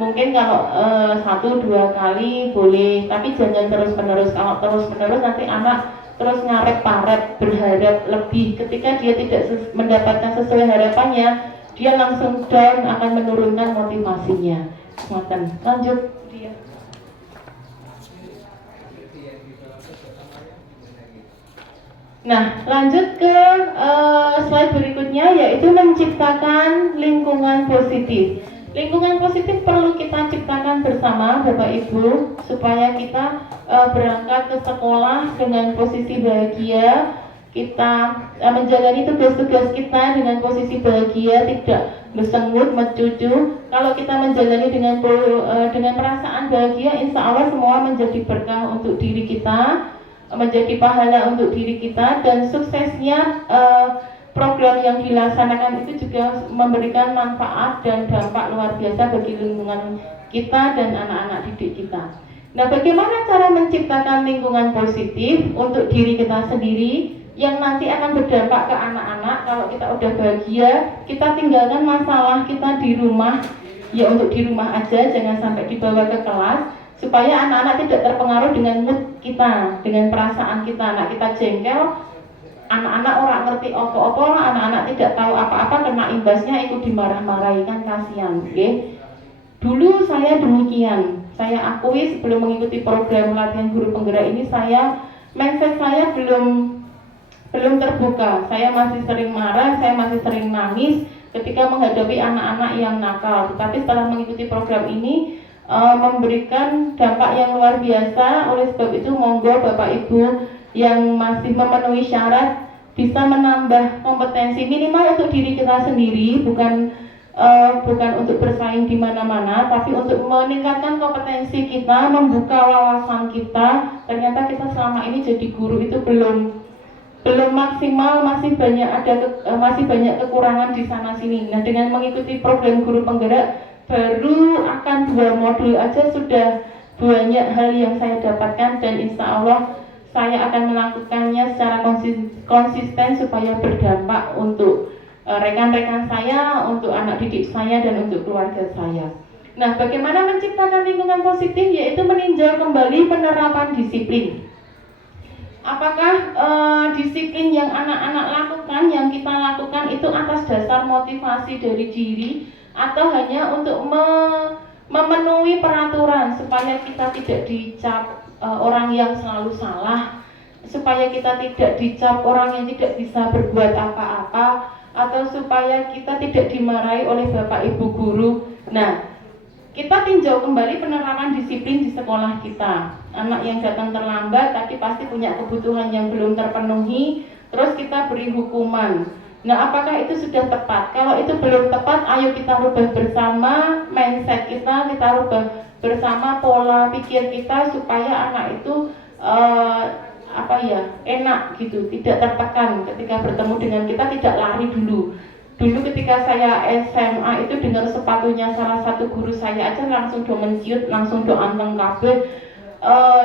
Mungkin kalau 1-2 kali boleh, tapi jangan terus-menerus. Kalau terus-menerus nanti anak terus ngaret-paret berharap lebih. Ketika dia tidak mendapatkan sesuai harapannya, dia langsung down, akan menurunkan motivasinya. Ngoten. Lanjut dia. Nah, lanjut ke slide berikutnya, yaitu menciptakan lingkungan positif. Lingkungan positif perlu kita ciptakan bersama Bapak Ibu, supaya kita berangkat ke sekolah dengan posisi bahagia, kita menjalani tugas-tugas kita dengan posisi bahagia, tidak bersengut, mencucu. Kalau kita menjalani dengan perasaan bahagia, insya Allah semua menjadi berkah untuk diri kita, menjadi pahala untuk diri kita, dan suksesnya program yang dilaksanakan itu juga memberikan manfaat dan dampak luar biasa bagi lingkungan kita dan anak-anak didik kita. Nah, bagaimana cara menciptakan lingkungan positif untuk diri kita sendiri yang nanti akan berdampak ke anak-anak? Kalau kita udah bahagia, kita tinggalkan masalah kita di rumah, ya untuk di rumah aja, jangan sampai dibawa ke kelas, supaya anak-anak tidak terpengaruh dengan mood kita, dengan perasaan kita. Anak kita jengkel, anak-anak orang ngerti opo-opo, anak-anak tidak tahu apa-apa, kena imbasnya ikut dimarah-marahi, kan kasihan. Okay? Dulu saya demikian, saya akui sebelum mengikuti program latihan guru penggerak ini, mindset saya belum terbuka. Saya masih sering marah, saya masih sering nangis ketika menghadapi anak-anak yang nakal. Tetapi setelah mengikuti program ini, memberikan dampak yang luar biasa. Oleh sebab itu monggo Bapak Ibu yang masih memenuhi syarat bisa menambah kompetensi minimal untuk diri kita sendiri, bukan untuk bersaing di mana-mana, tapi untuk meningkatkan kompetensi kita, membuka wawasan kita. Ternyata kita selama ini jadi guru itu belum maksimal, masih banyak kekurangan di sana sini. Nah, dengan mengikuti program guru penggerak, baru akan 2 modul aja sudah banyak hal yang saya dapatkan, dan insya Allah saya akan melakukannya secara konsisten supaya berdampak untuk rekan-rekan saya, untuk anak didik saya, dan untuk keluarga saya. Nah, bagaimana menciptakan lingkungan positif? Yaitu meninjau kembali penerapan disiplin. Apakah disiplin yang anak-anak lakukan, yang kita lakukan itu atas dasar motivasi dari diri, atau hanya untuk memenuhi peraturan supaya kita tidak dicap orang yang selalu salah, supaya kita tidak dicap orang yang tidak bisa berbuat apa-apa, atau supaya kita tidak dimarahi oleh Bapak Ibu guru. Nah, kita tinjau kembali penerapan disiplin di sekolah kita. Anak yang datang terlambat tapi pasti punya kebutuhan yang belum terpenuhi, terus kita beri hukuman. Nah, apakah itu sudah tepat? Kalau itu belum tepat, ayo kita rubah bersama mindset kita rubah bersama pola pikir kita, supaya anak itu enak gitu, tidak tertekan ketika bertemu dengan kita, tidak lari dulu. Dulu ketika saya SMA itu dengar sepatunya salah satu guru saya aja langsung do menciut, langsung do anteng kabeh.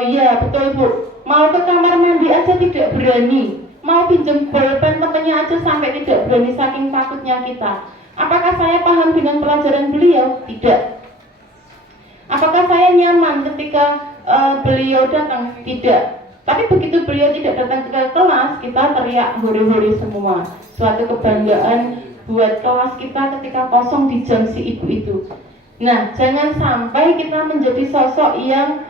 Iya betul Bu, mau ke kamar mandi aja tidak berani, mau pinjam bolpen temennya aja sampai tidak berani, saking takutnya kita. Apakah saya paham dengan pelajaran beliau? Tidak. Apakah saya nyaman ketika beliau datang? Tidak. Tapi begitu beliau tidak datang ke kelas, kita teriak hore-hore semua. Suatu kebanggaan buat kelas kita ketika kosong di jam si ibu itu. Nah, jangan sampai kita menjadi sosok yang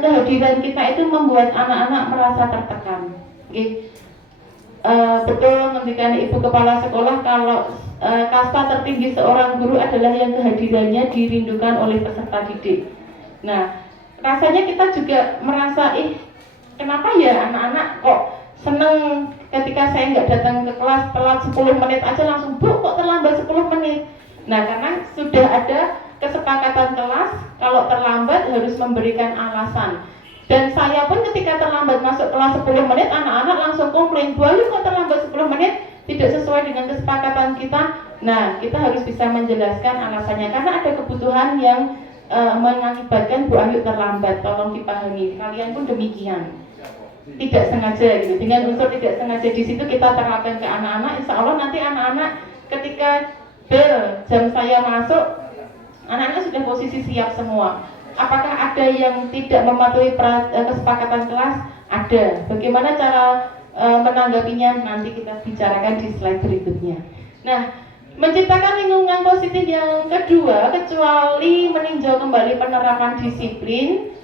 kehadiran kita itu membuat anak-anak merasa tertekan. Okay. Betul ngendikan Ibu Kepala Sekolah, kalau kasta tertinggi seorang guru adalah yang kehadirannya dirindukan oleh peserta didik. Nah, rasanya kita juga merasa, kenapa ya anak-anak kok seneng ketika saya nggak datang ke kelas telat 10 menit aja langsung, Bu kok terlambat 10 menit. Nah, karena sudah ada kesepakatan kelas, kalau terlambat harus memberikan alasan. Dan saya pun ketika terlambat masuk kelas 10 menit, anak-anak langsung komplain, Bu Ayu kok terlambat 10 menit, tidak sesuai dengan kesepakatan kita. Nah, kita harus bisa menjelaskan alasannya, karena ada kebutuhan yang mengakibatkan Bu Ayu terlambat, tolong dipahami. Kalian pun demikian, tidak sengaja gitu. Dengan unsur tidak sengaja di situ kita terapkan ke anak-anak. Insya Allah nanti anak-anak ketika bel jam saya masuk, anak-anak sudah posisi siap semua. Apakah ada yang tidak mematuhi kesepakatan kelas? Ada. Bagaimana cara menanggapinya? Nanti kita bicarakan di slide berikutnya. Nah, menciptakan lingkungan positif yang kedua, kecuali meninjau kembali penerapan disiplin.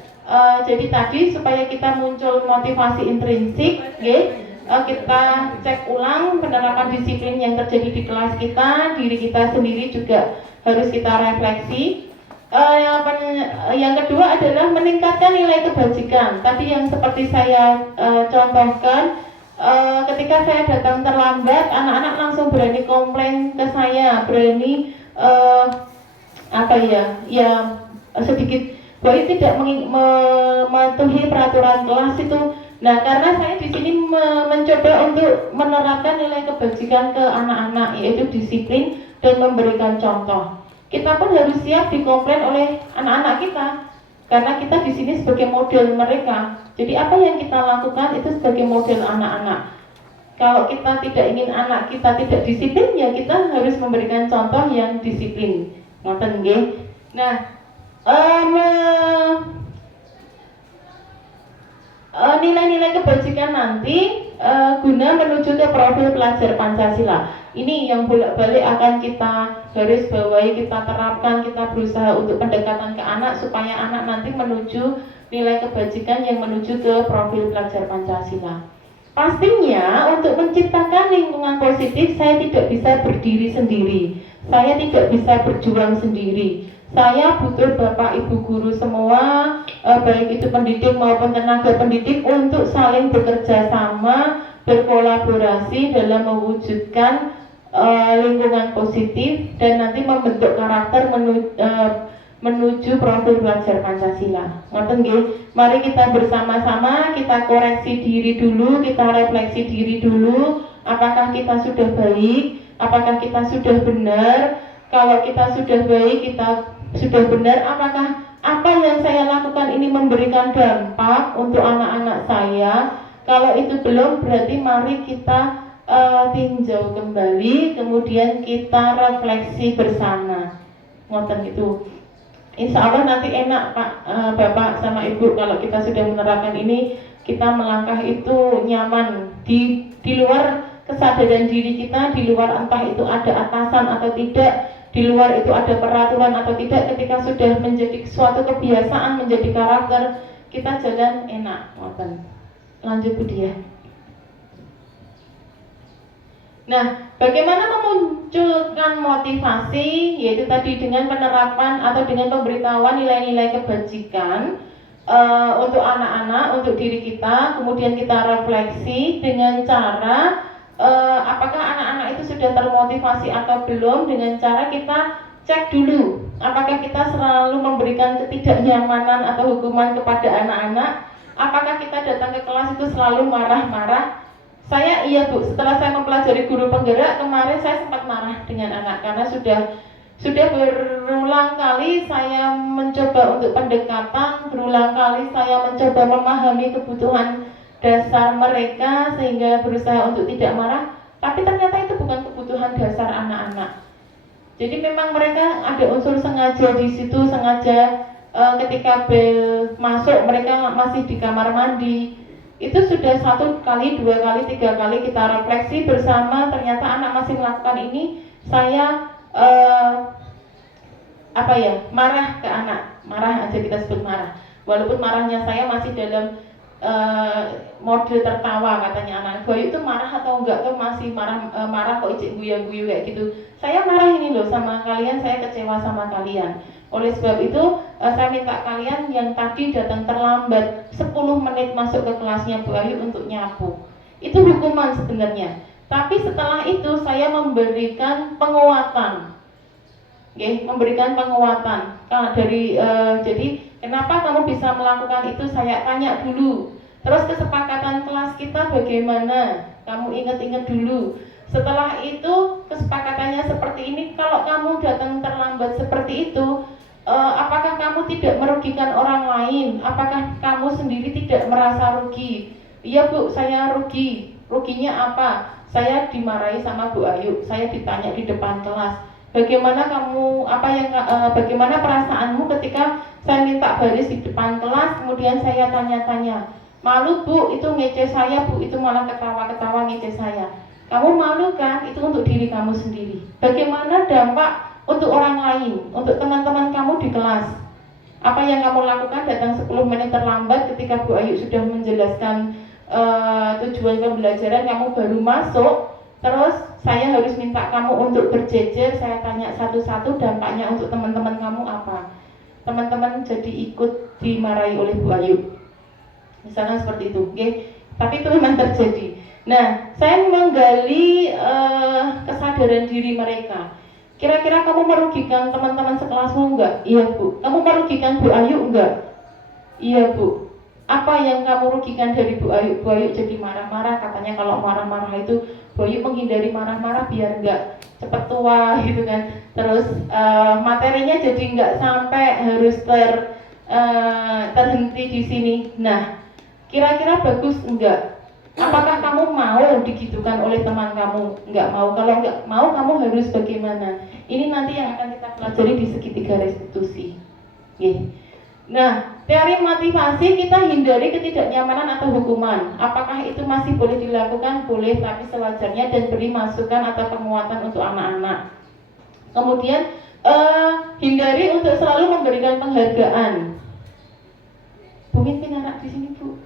Jadi tadi supaya kita muncul motivasi intrinsik, kita cek ulang penerapan disiplin yang terjadi di kelas kita, diri kita sendiri juga harus kita refleksi. Yang kedua adalah meningkatkan nilai kebajikan. Tadi yang seperti saya contohkan, ketika saya datang terlambat, anak-anak langsung berani komplain ke saya, berani sedikit bahwa tidak mematuhi peraturan kelas itu. Nah, karena saya di sini mencoba untuk menerapkan nilai kebajikan ke anak-anak, yaitu disiplin dan memberikan contoh. Kita pun harus siap dikomplain oleh anak-anak kita, karena kita di sini sebagai model mereka. Jadi apa yang kita lakukan itu sebagai model anak-anak. Kalau kita tidak ingin anak kita tidak disiplin, ya kita harus memberikan contoh yang disiplin. Ngoten nggih. Nah, nilai-nilai kebajikan nanti guna menuju ke profil pelajar Pancasila. Ini yang bolak-balik akan kita garis bawahi, kita terapkan, kita berusaha untuk pendekatan ke anak supaya anak nanti menuju nilai kebajikan yang menuju ke profil pelajar Pancasila. Pastinya untuk menciptakan lingkungan positif saya tidak bisa berdiri sendiri, saya tidak bisa berjuang sendiri. Saya butuh Bapak Ibu guru semua, baik itu pendidik maupun tenaga pendidik, untuk saling bekerja sama, berkolaborasi dalam mewujudkan lingkungan positif dan nanti membentuk karakter menuju profil pelajar Pancasila. Ngoten nggih. Mari kita bersama-sama kita koreksi diri dulu, kita refleksi diri dulu, apakah kita sudah baik, apakah kita sudah benar. Kalau kita sudah baik, kita sudah benar, apakah apa yang saya lakukan ini memberikan dampak untuk anak-anak saya? Kalau itu belum, berarti mari kita tinjau kembali, kemudian kita refleksi bersama. Ngoten itu. Insya Allah nanti enak Pak, Bapak sama Ibu, kalau kita sudah menerapkan ini, kita melangkah itu nyaman. Di luar kesadaran diri kita, di luar entah itu ada atasan atau tidak, di luar itu ada peraturan atau tidak, ketika sudah menjadi suatu kebiasaan, menjadi karakter, kita jalan enak. Ngoten. Lanjut Bu Dia. Nah, bagaimana memunculkan motivasi, yaitu tadi dengan penerapan atau dengan pemberitahuan nilai-nilai kebajikan untuk anak-anak, untuk diri kita, kemudian kita refleksi dengan cara apakah anak-anak itu sudah termotivasi atau belum, dengan cara kita cek dulu apakah kita selalu memberikan ketidaknyamanan atau hukuman kepada anak-anak, apakah kita datang ke kelas itu selalu marah-marah. Saya iya Bu, setelah saya mempelajari guru penggerak kemarin, saya sempat marah dengan anak karena sudah berulang kali saya mencoba untuk pendekatan, berulang kali saya mencoba memahami kebutuhan dasar mereka sehingga berusaha untuk tidak marah, tapi ternyata itu bukan kebutuhan dasar anak-anak. Jadi memang mereka ada unsur sengaja di situ, sengaja ketika bel masuk mereka masih di kamar mandi. Itu sudah 1 kali, 2 kali, 3 kali kita refleksi bersama, ternyata anak masih melakukan ini. Saya marah ke anak, marah aja kita sebut marah, walaupun marahnya saya masih dalam mode tertawa katanya anak. Bu Ayu itu marah atau enggak tuh masih marah kok ijik guyu-guyu kayak gitu. Saya marah ini loh sama kalian, saya kecewa sama kalian. Oleh sebab itu saya minta kalian yang tadi datang terlambat 10 menit masuk ke kelasnya Bu Ayu untuk nyapu. Itu hukuman sebenarnya. Tapi setelah itu saya memberikan penguatan. Oke, memberikan penguatan. Jadi kenapa kamu bisa melakukan itu? Saya tanya dulu. Terus kesepakatan kelas kita bagaimana? Kamu ingat-ingat dulu. Setelah itu kesepakatannya seperti ini. Kalau kamu datang terlambat seperti itu, apakah kamu tidak merugikan orang lain? Apakah kamu sendiri tidak merasa rugi? Iya Bu, saya rugi. Ruginya apa? Saya dimarahi sama Bu Ayu. Saya ditanya di depan kelas. Bagaimana bagaimana perasaanmu ketika saya minta baris di depan kelas, kemudian saya tanya-tanya, malu Bu, itu ngece saya Bu, itu malah ketawa-ketawa ngece saya. Kamu malu kan? Itu untuk diri kamu sendiri. Bagaimana dampak untuk orang lain, untuk teman-teman kamu di kelas? Apa yang kamu lakukan datang 10 menit terlambat ketika Bu Ayu sudah menjelaskan tujuan pembelajaran, kamu baru masuk. Terus saya harus minta kamu untuk berjejer, saya tanya satu-satu dampaknya untuk teman-teman kamu apa. Teman-teman jadi ikut dimarahi oleh Bu Ayu. Misalnya seperti itu, oke? Tapi itu memang terjadi. Nah, saya menggali kesadaran diri mereka. Kira-kira kamu merugikan teman-teman sekelasmu enggak? Iya Bu. Kamu merugikan Bu Ayu enggak? Iya Bu. Apa yang kamu rugikan dari Bu Ayu? Bu Ayu jadi marah-marah, katanya kalau marah-marah itu Bu Ayu menghindari marah-marah biar enggak cepet tua gitu kan. Terus materinya jadi enggak sampai harus terhenti di sini. Nah, kira-kira bagus enggak? Apakah kamu mau digitukan oleh teman kamu? Enggak mau. Kalau enggak mau, kamu harus bagaimana? Ini nanti yang akan kita pelajari di segitiga restitusi. Okay. Nah, teori motivasi kita hindari ketidaknyamanan atau hukuman. Apakah itu masih boleh dilakukan? Boleh, tapi sewajarnya, dan beri masukan atau penguatan untuk anak-anak. Kemudian hindari untuk selalu memberikan penghargaan. Mungkin anak di sini Bu.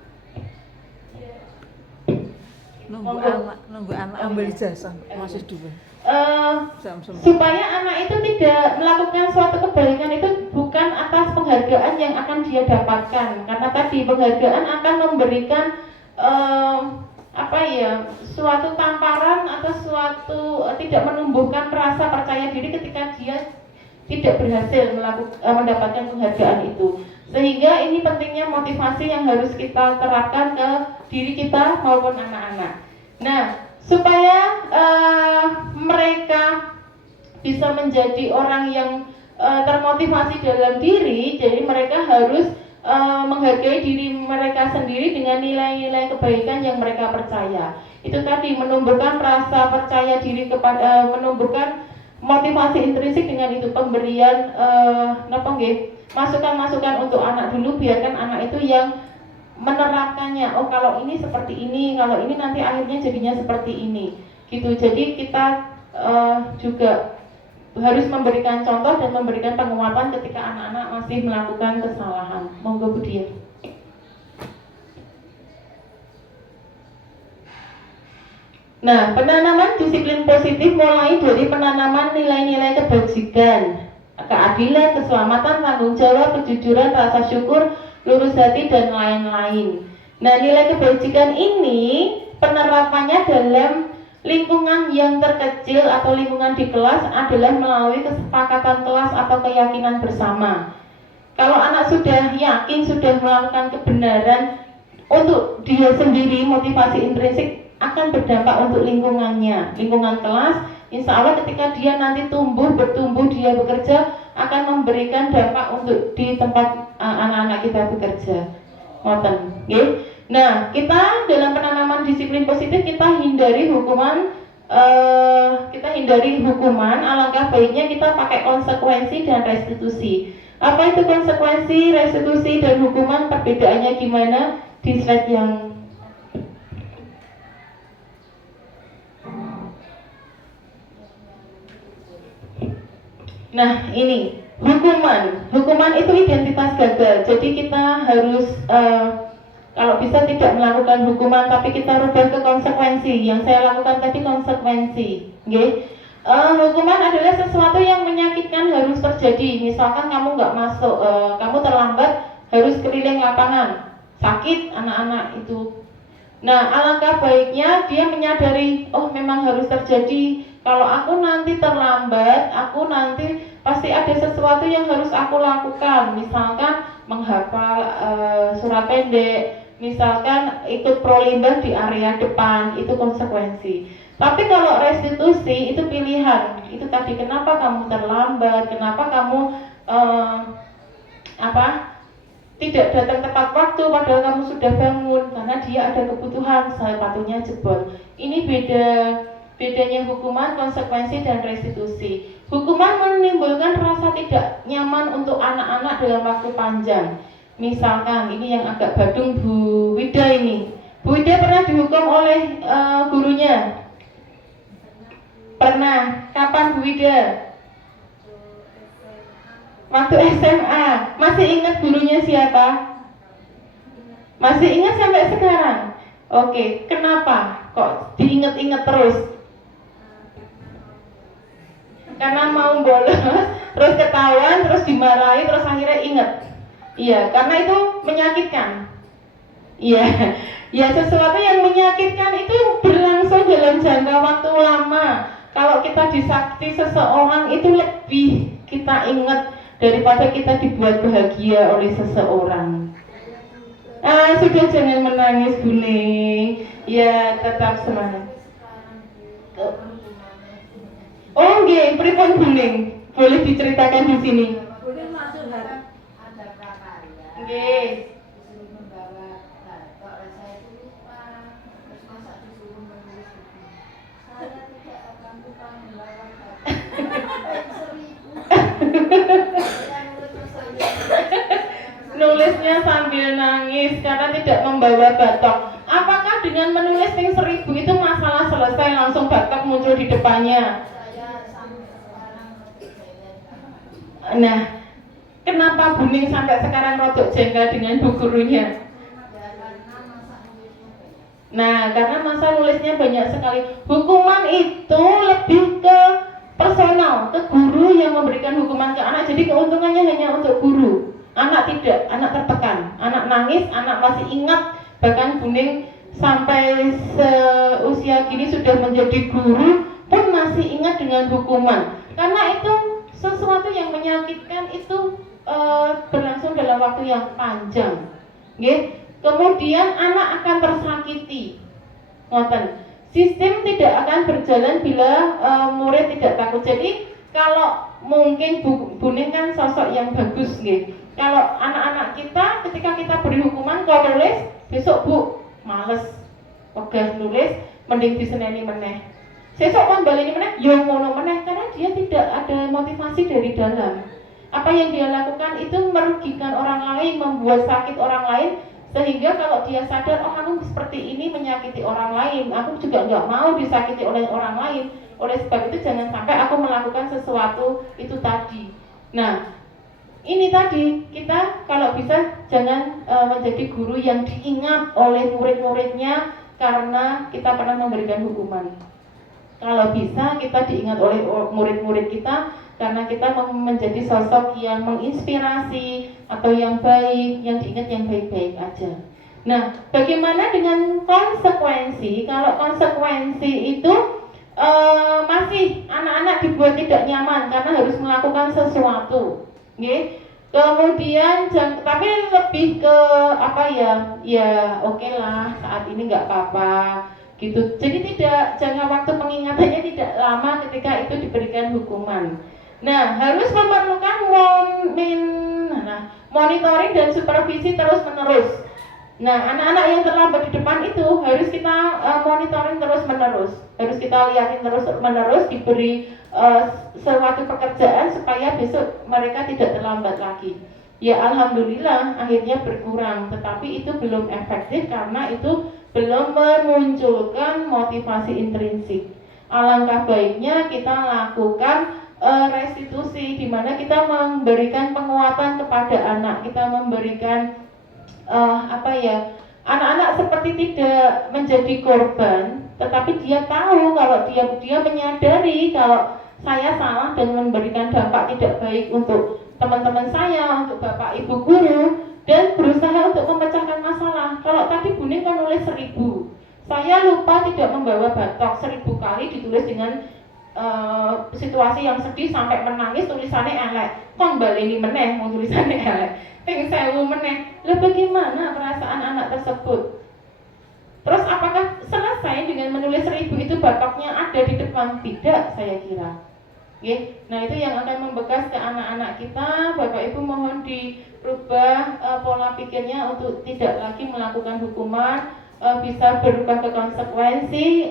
Nunggu anak ambil ijazah masih dua. Supaya anak itu tidak melakukan suatu kebaikan itu bukan atas penghargaan yang akan dia dapatkan, karena tadi penghargaan akan memberikan suatu tamparan atau suatu tidak menumbuhkan rasa percaya diri ketika dia tidak berhasil mendapatkan penghargaan itu. Sehingga ini pentingnya motivasi yang harus kita terapkan ke diri kita maupun anak-anak. Nah, supaya mereka bisa menjadi orang yang termotivasi dalam diri, jadi mereka harus menghargai diri mereka sendiri dengan nilai-nilai kebaikan yang mereka percaya. Itu tadi menumbuhkan rasa percaya diri menumbuhkan motivasi intrinsik dengan itu pemberian masukan-masukan untuk anak dulu, biarkan anak itu yang menerapkannya. Oh, kalau ini seperti ini, kalau ini nanti akhirnya jadinya seperti ini gitu. Jadi kita juga harus memberikan contoh dan memberikan penguatan ketika anak-anak masih melakukan kesalahan. Monggo Bu Dian. Nah, penanaman disiplin positif mulai dari penanaman nilai-nilai kebajikan, keadilan, keselamatan, tanggung jawab, kejujuran, rasa syukur, lurus hati, dan lain-lain. Nah, nilai kebajikan ini penerapannya dalam lingkungan yang terkecil atau lingkungan di kelas adalah melalui kesepakatan kelas atau keyakinan bersama. Kalau anak sudah yakin, sudah melakukan kebenaran untuk dia sendiri, motivasi intrinsik akan berdampak untuk lingkungannya, lingkungan kelas. Insya Allah ketika dia nanti bertumbuh, dia bekerja akan memberikan dampak untuk di tempat anak-anak kita bekerja. Ngoten, nggih. Nah, kita dalam penanaman disiplin positif kita hindari hukuman. Alangkah baiknya kita pakai konsekuensi dan restitusi. Apa itu konsekuensi, restitusi, dan hukuman? Perbedaannya gimana? Di slide yang nah, ini hukuman itu identitas gagal. Jadi kita harus Kalau bisa tidak melakukan hukuman, tapi kita rubah ke konsekuensi. Yang saya lakukan tadi konsekuensi, okay? Hukuman adalah sesuatu yang menyakitkan harus terjadi. Misalkan kamu nggak masuk, kamu terlambat, harus keliling lapangan, sakit anak-anak itu. Nah, alangkah baiknya dia menyadari, oh memang harus terjadi. Kalau aku nanti terlambat, aku nanti pasti ada sesuatu yang harus aku lakukan. Misalkan menghafal surat pendek, misalkan ikut prolimba di area depan, itu konsekuensi. Tapi kalau restitusi itu pilihan. Itu tadi, kenapa kamu terlambat, kenapa kamu tidak datang tepat waktu padahal kamu sudah bangun, karena dia ada kebutuhan, sepatunya jebol. Ini bedanya hukuman, konsekuensi, dan restitusi. Hukuman menimbulkan rasa tidak nyaman untuk anak-anak dalam waktu panjang. Misalkan ini yang agak badung, Bu Wida ini. Bu Wida pernah dihukum oleh gurunya? Pernah. Kapan Bu Wida? Waktu SMA. Masih ingat gurunya siapa? Masih ingat sampai sekarang? Oke, kenapa kok diingat-ingat terus? Karena mau bolos, terus ketahuan, terus dimarahi, terus akhirnya ingat. Iya, karena itu menyakitkan. Iya, ya sesuatu yang menyakitkan itu berlangsung dalam jangka waktu lama. Kalau kita disakiti seseorang itu lebih kita ingat daripada kita dibuat bahagia oleh seseorang. Sudah, jangan menangis, Buning. Ya, tetap semangat. Oh, nggih, pripun Buning? Boleh diceritakan di sini. Buning masuk ada prakarya. Nggih. Disuruh membawa batok, saya itu lupa. Terus masa disuruh menulis buku. Saya tidak akan lupa membawa batok. 1000. Saya nulis sambil Nulisnya sambil nangis karena tidak membawa batok. Apakah dengan menulis yang 1000 itu masalah selesai, langsung batok muncul di depannya? saya sampai sekarang berjalan. Nah, kenapa Buning sampai sekarang rodok jengkel dengan bu gurunya? Ya karena masa nulisnya banyak. Nah, karena masa nulisnya banyak sekali. Hukuman itu lebih ke personal, ke guru yang memberikan hukuman ke anak. Jadi keuntungannya hanya untuk guru. Anak tidak, anak tertekan, anak nangis, anak masih ingat. Bahkan Buning sampai seusia gini sudah menjadi guru pun masih ingat dengan hukuman. Karena itu sesuatu yang menyakitkan, itu berlangsung dalam waktu yang panjang. Okay? Kemudian anak akan tersakiti. Ngoten. Sistem tidak akan berjalan bila murid tidak takut. Jadi kalau mungkin Buning kan sosok yang bagus, gitu. Kalau anak-anak kita ketika kita beri hukuman, kalau nulis besok Bu males, wegah nulis, mending diseneni meneh. Sesuk kon baleni meneh, yo ngono meneh, karena dia tidak ada motivasi dari dalam. Apa yang dia lakukan itu merugikan orang lain, membuat sakit orang lain, sehingga kalau dia sadar, oh aku seperti ini menyakiti orang lain, aku juga nggak mau disakiti oleh orang lain. Oleh sebab itu jangan sampai aku melakukan sesuatu itu tadi. Nah, ini tadi kita kalau bisa jangan menjadi guru yang diingat oleh murid-muridnya karena kita pernah memberikan hukuman. Kalau bisa kita diingat oleh murid-murid kita karena kita menjadi sosok yang menginspirasi atau yang baik, yang diingat yang baik-baik aja. Nah, bagaimana dengan konsekuensi? Kalau konsekuensi itu masih anak-anak dibuat tidak nyaman karena harus melakukan sesuatu. Okay. Kemudian tapi lebih ke apa ya oke lah, saat ini nggak apa-apa gitu. Jadi tidak, jangka waktu pengingatannya tidak lama ketika itu diberikan hukuman. Nah, harus memerlukan monitoring dan supervisi terus menerus. Nah, anak-anak yang terlambat di depan itu harus kita monitoring terus menerus, harus kita lihatin terus menerus, diberi suatu pekerjaan supaya besok mereka tidak terlambat lagi. Ya alhamdulillah akhirnya berkurang, tetapi itu belum efektif karena itu belum memunculkan motivasi intrinsik. Alangkah baiknya kita lakukan restitusi, di mana kita memberikan penguatan kepada anak, kita memberikan Anak-anak seperti tidak menjadi korban, tetapi dia tahu kalau dia menyadari kalau saya salah dan memberikan dampak tidak baik untuk teman-teman saya, untuk bapak ibu guru, dan berusaha untuk memecahkan masalah. Kalau tadi Buning kan nulis 1000, saya lupa tidak membawa batok, 1000 kali ditulis dengan situasi yang sedih sampai menangis, tulisannya elek. Kon baleni meneh mau tulisannya elek. Ping 1000 meneh. Lah bagaimana perasaan anak tersebut? Terus apakah selesai dengan menulis 1000 itu batoknya ada di depan? Tidak, saya kira. Oke. Nah, itu yang akan membekas ke anak-anak kita. Bapak Ibu mohon dirubah pola pikirnya untuk tidak lagi melakukan hukuman, bisa berubah ke konsekuensi,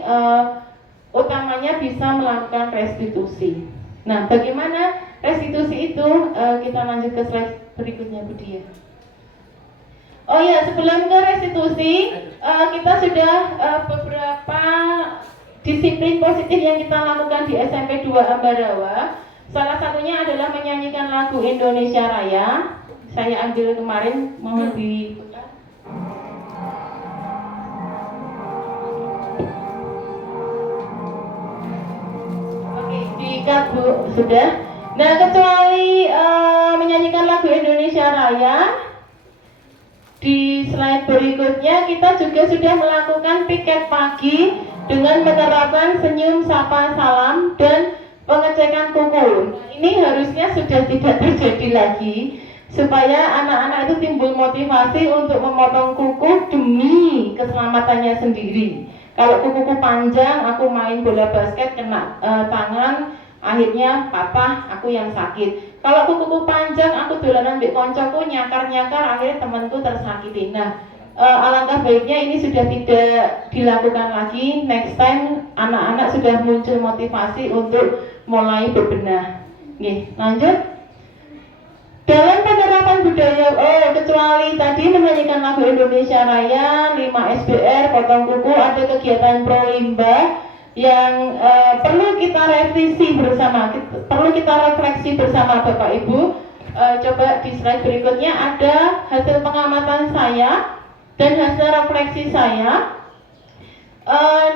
utamanya bisa melakukan restitusi. Nah, bagaimana restitusi itu? Kita lanjut ke slide berikutnya, Bu Dia. Oh ya, sebelum ke restitusi, kita sudah beberapa disiplin positif yang kita lakukan di SMP 2 Ambarawa. Salah satunya adalah menyanyikan lagu Indonesia Raya. Saya ambil kemarin, mohon diputar. Diikat Bu, sudah. Nah, kecuali menyanyikan lagu Indonesia Raya, di slide berikutnya kita juga sudah melakukan piket pagi dengan menerapkan senyum, sapa, salam, dan pengecekan kuku. Nah, ini harusnya sudah tidak terjadi lagi, supaya anak-anak itu timbul motivasi untuk memotong kuku demi keselamatannya sendiri. Kalau kukuku panjang, aku main bola basket kena tangan, akhirnya patah, aku yang sakit. Kalau kukuku panjang, aku dolanan mbek koncoku nyakar-nyakar, akhirnya temanku tersakiti. Nah, alangkah baiknya ini sudah tidak dilakukan lagi. Next time anak-anak sudah muncul motivasi untuk mulai berbenah. Oke, lanjut. Dalam penerapan budaya, kecuali tadi menyanyikan lagu Indonesia Raya, 5 SBR, potong kuku, ada kegiatan pro limbah yang perlu kita revisi bersama, perlu kita refleksi bersama Bapak Ibu. Coba di slide berikutnya ada hasil pengamatan saya dan hasil refleksi saya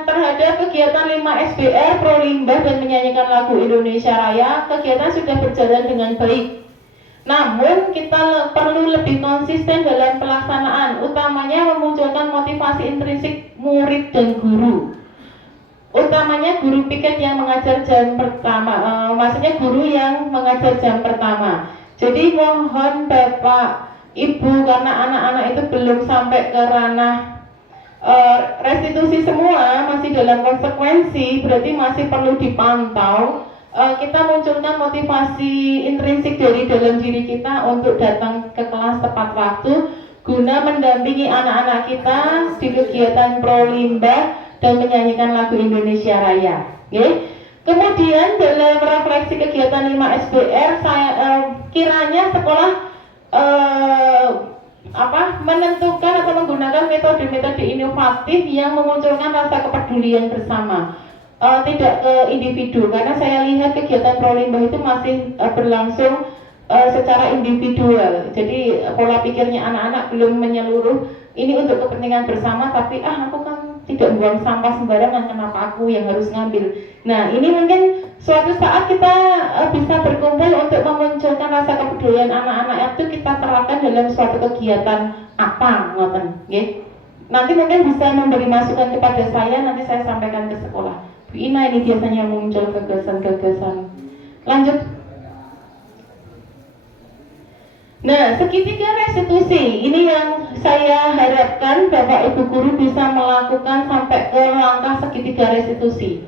terhadap kegiatan 5 SBR pro limbah dan menyanyikan lagu Indonesia Raya. Kegiatan sudah berjalan dengan baik. Namun kita perlu lebih konsisten dalam pelaksanaan, utamanya memunculkan motivasi intrinsik murid dan guru. Utamanya guru piket yang mengajar jam pertama, maksudnya guru yang mengajar jam pertama. Jadi mohon Bapak Ibu, karena anak-anak itu belum sampai ke ranah restitusi semua, masih dalam konsekuensi, berarti masih perlu dipantau. Kita munculkan motivasi intrinsik dari dalam diri kita untuk datang ke kelas tepat waktu guna mendampingi anak-anak kita di kegiatan pro limbah dan menyanyikan lagu Indonesia Raya. Okay? Kemudian dalam refleksi kegiatan 5 SBR, saya kiranya sekolah menentukan atau menggunakan metode-metode inovatif yang memunculkan rasa kepedulian bersama. Tidak ke individu, karena saya lihat kegiatan pro limbah itu masih berlangsung secara individual. Jadi pola pikirnya anak-anak belum menyeluruh. Ini untuk kepentingan bersama, tapi aku kan tidak buang sampah sembarangan, kenapa aku yang harus ngambil. Nah, ini mungkin suatu saat kita bisa berkumpul untuk memunculkan rasa kepedulian anak-anak itu, kita terapkan dalam suatu kegiatan apa, ngoten, nggih. Nanti mungkin bisa memberi masukan kepada saya, nanti saya sampaikan ke sekolah. Bu Ina ini biasanya muncul gagasan-gagasan. Lanjut. Nah, segitiga restitusi ini yang saya harapkan Bapak Ibu guru bisa melakukan sampai ke langkah segitiga restitusi.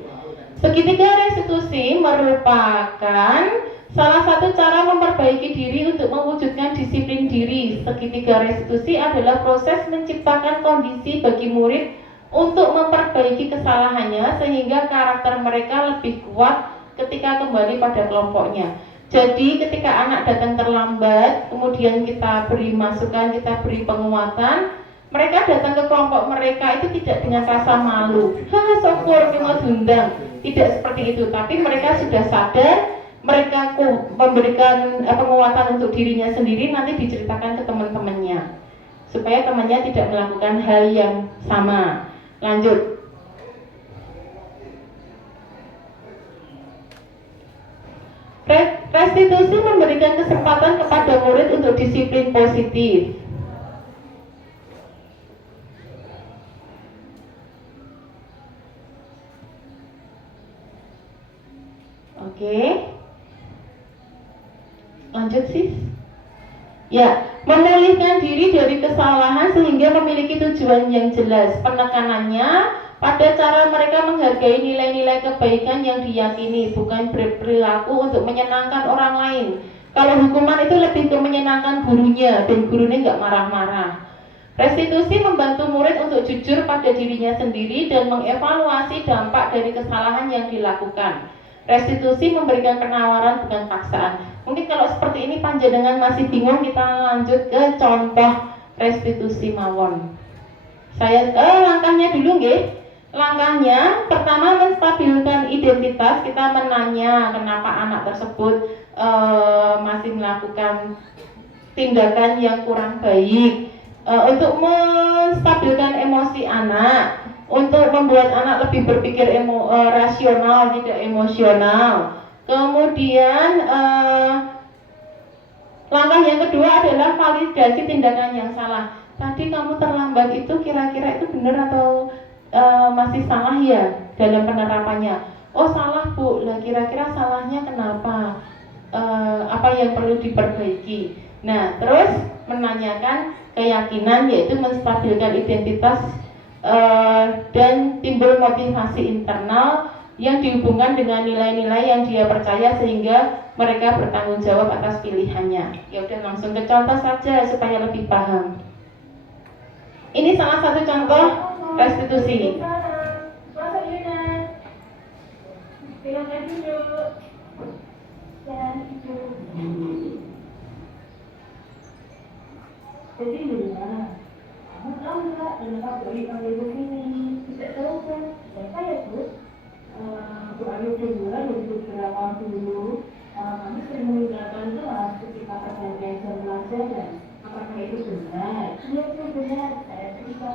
Segitiga restitusi merupakan salah satu cara memperbaiki diri untuk mewujudkan disiplin diri. Segitiga restitusi adalah proses menciptakan kondisi bagi murid untuk memperbaiki kesalahannya sehingga karakter mereka lebih kuat ketika kembali pada kelompoknya. Jadi ketika anak datang terlambat, kemudian kita beri masukan, kita beri penguatan, mereka datang ke kelompok mereka itu tidak dengan rasa malu, syukur cuma diundang, tidak seperti itu, tapi mereka sudah sadar, mereka memberikan penguatan untuk dirinya sendiri, nanti diceritakan ke teman-temannya. supaya temannya tidak melakukan hal yang sama. Lanjut. Restitusi memberikan kesempatan kepada murid untuk disiplin positif. Oke. Lanjut sis. Ya, memulihkan diri dari kesalahan sehingga memiliki tujuan yang jelas. Penekanannya pada cara mereka menghargai nilai-nilai kebaikan yang diyakini, bukan berperilaku untuk menyenangkan orang lain. Kalau hukuman itu lebih ke menyenangkan gurunya, dan gurunya nggak marah-marah. Restitusi membantu murid untuk jujur pada dirinya sendiri dan mengevaluasi dampak dari kesalahan yang dilakukan. Restitusi memberikan penawaran bukan paksaan. Mungkin kalau seperti ini panjenengan masih bingung, kita lanjut ke contoh restitusi mawon. Saya langkahnya dulu nggih. Langkahnya pertama menstabilkan identitas. Kita menanya kenapa anak tersebut masih melakukan tindakan yang kurang baik. Untuk menstabilkan emosi anak, untuk membuat anak lebih berpikir rasional, tidak emosional. Kemudian langkah yang kedua adalah validasi tindakan yang salah. Tadi kamu terlambat itu kira-kira itu benar atau masih salah ya dalam penerapannya? Oh salah Bu, lah kira-kira salahnya kenapa? Apa yang perlu diperbaiki? Nah terus menanyakan keyakinan, yaitu menstabilkan identitas dan timbul motivasi internal yang dihubungkan dengan nilai-nilai yang dia percaya sehingga mereka bertanggung jawab atas pilihannya. Ya udah langsung ke contoh saja supaya lebih paham. Ini salah satu contoh restitusi. Masuk Yuna. Silakan duduk. Dan itu. Jadi Yuna, kamu tahu nggak kenapa Bu Ayu panggil begini? Tidak tahu kan? Siapa ya Bu? Bu Ayu kedua dari beberapa waktu dulu kami sering meninggalkan kelas ketika pergantian jam pelajaran. Apakah itu benar? Iya itu benar. Saya ketika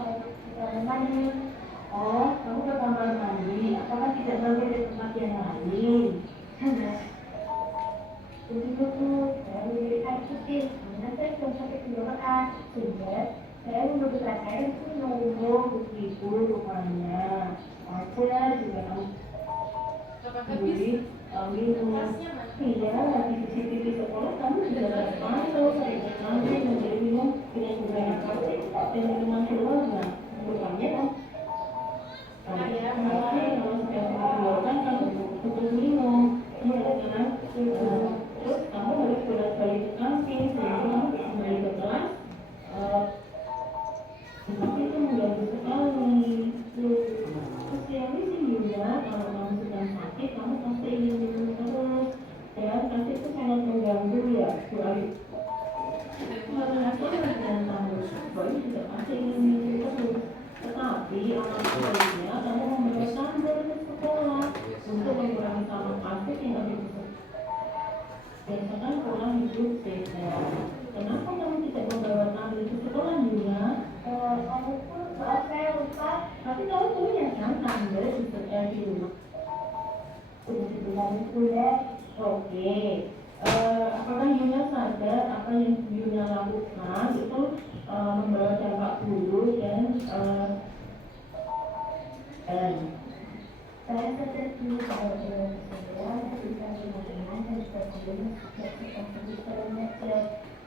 mandi. Oh, kamu ke kamar mandi. Apakah tidak mandi di tempat yang lain? Enggak. Begitu Bu, saya memilih air putih. Karena saya belum sampai tenggorokan, sehingga saya membutuhkan air untuk menunggu begitu rupanya. Aja juga kamu beli minum. Iya, lagi CCTV sekolah kamu juga dapat pantau, sering nanti menjadi minum tidak sebanyak plastik dan minuman keluarga. Rupanya kan? Pasti kalau sudah tenggorokan kamu cukup minum. Iya kan? Terus kamu harus bolak-balik ke kantin sehingga kamu kembali ke kelas. Tapi itu mengganggu sekali. Terus yang ini juga kalau kamu sedang sakit, kamu pasti ingin minum terus. Dan pasti itu sangat mengganggu ya, Bu Ayu. Karena aku dan kamu, Bu Ayu juga pasti ingin minum terus. Tetapi alangkah baiknya kamu membawa tumbler ke sekolah untuk mengurangi sampah plastik yang ada di sekolah. Biasakan pulang hidup sehat. Kenapa kamu tidak membawa tumbler ke sekolah juga? Kamu pun maaf saya lupa. Tapi kamu punya kan tumbler di rumah? Sudah dibilang itu ya. Oke. Apakah Yuna sadar apa yang Yuna lakukan itu membawa dampak buruk dan saya sadar dulu bahwa saya bisa berhubungan dan sebagainya sejak kita sebelumnya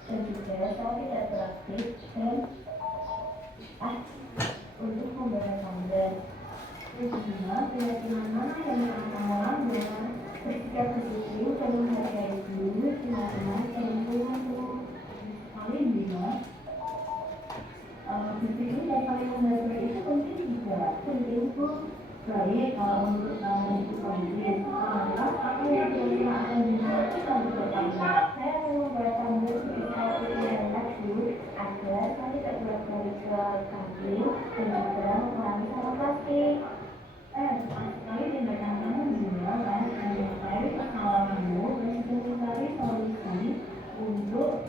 dan juga saya tidak beraktif dan untuk membawa tumbler. Kedua, keyakinan mana yang pertama dengan bersikap begitu dan menghargai dulu teman-teman dan lingkungan paling juga berpikir dan paling menghargai itu penting juga. Penting pun baik kalau menurut kamu itu penting. Lantas apa yang kira-kira akan dilakukan untuk kamu? Saya mau membawa tumbler ketika ujian lagi agar saya tidak bolak-balik ke kantin dan juga mengurangi sampah plastik. Sekali tindakan kamu juga kan menyelesaikan kesalahanmu dan mencari solusi untuk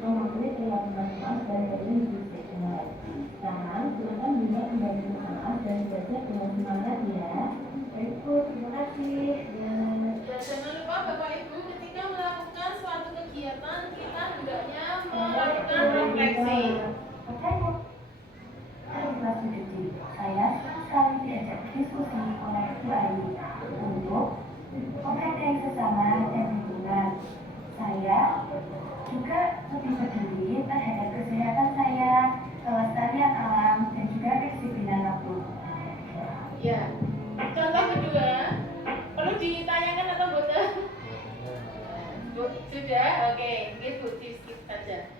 memenuhi keyakinan dan dari fisik. kegiatan kita hendaknya melakukan refleksi. Saya sekali diajak diskusi oleh Bu Ayu untuk menghargai sesama dan lingkungan. Saya juga lebih peduli terhadap kesehatan saya, kelestarian alam, dan juga kedisiplinan waktu. Ya. Contoh kedua, perlu ditanyakan atau bukan? Sudah, oke, Bu, skip saja.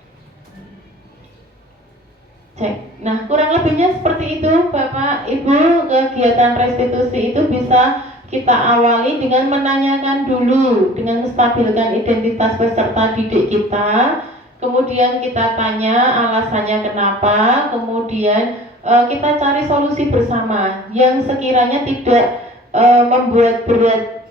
Cek. Nah, kurang lebihnya seperti itu, Bapak, Ibu. Kegiatan restitusi itu bisa kita awali dengan menanyakan dulu, dengan menstabilkan identitas peserta didik kita. Kemudian kita tanya alasannya kenapa, kemudian kita cari solusi bersama yang sekiranya tidak membuat berat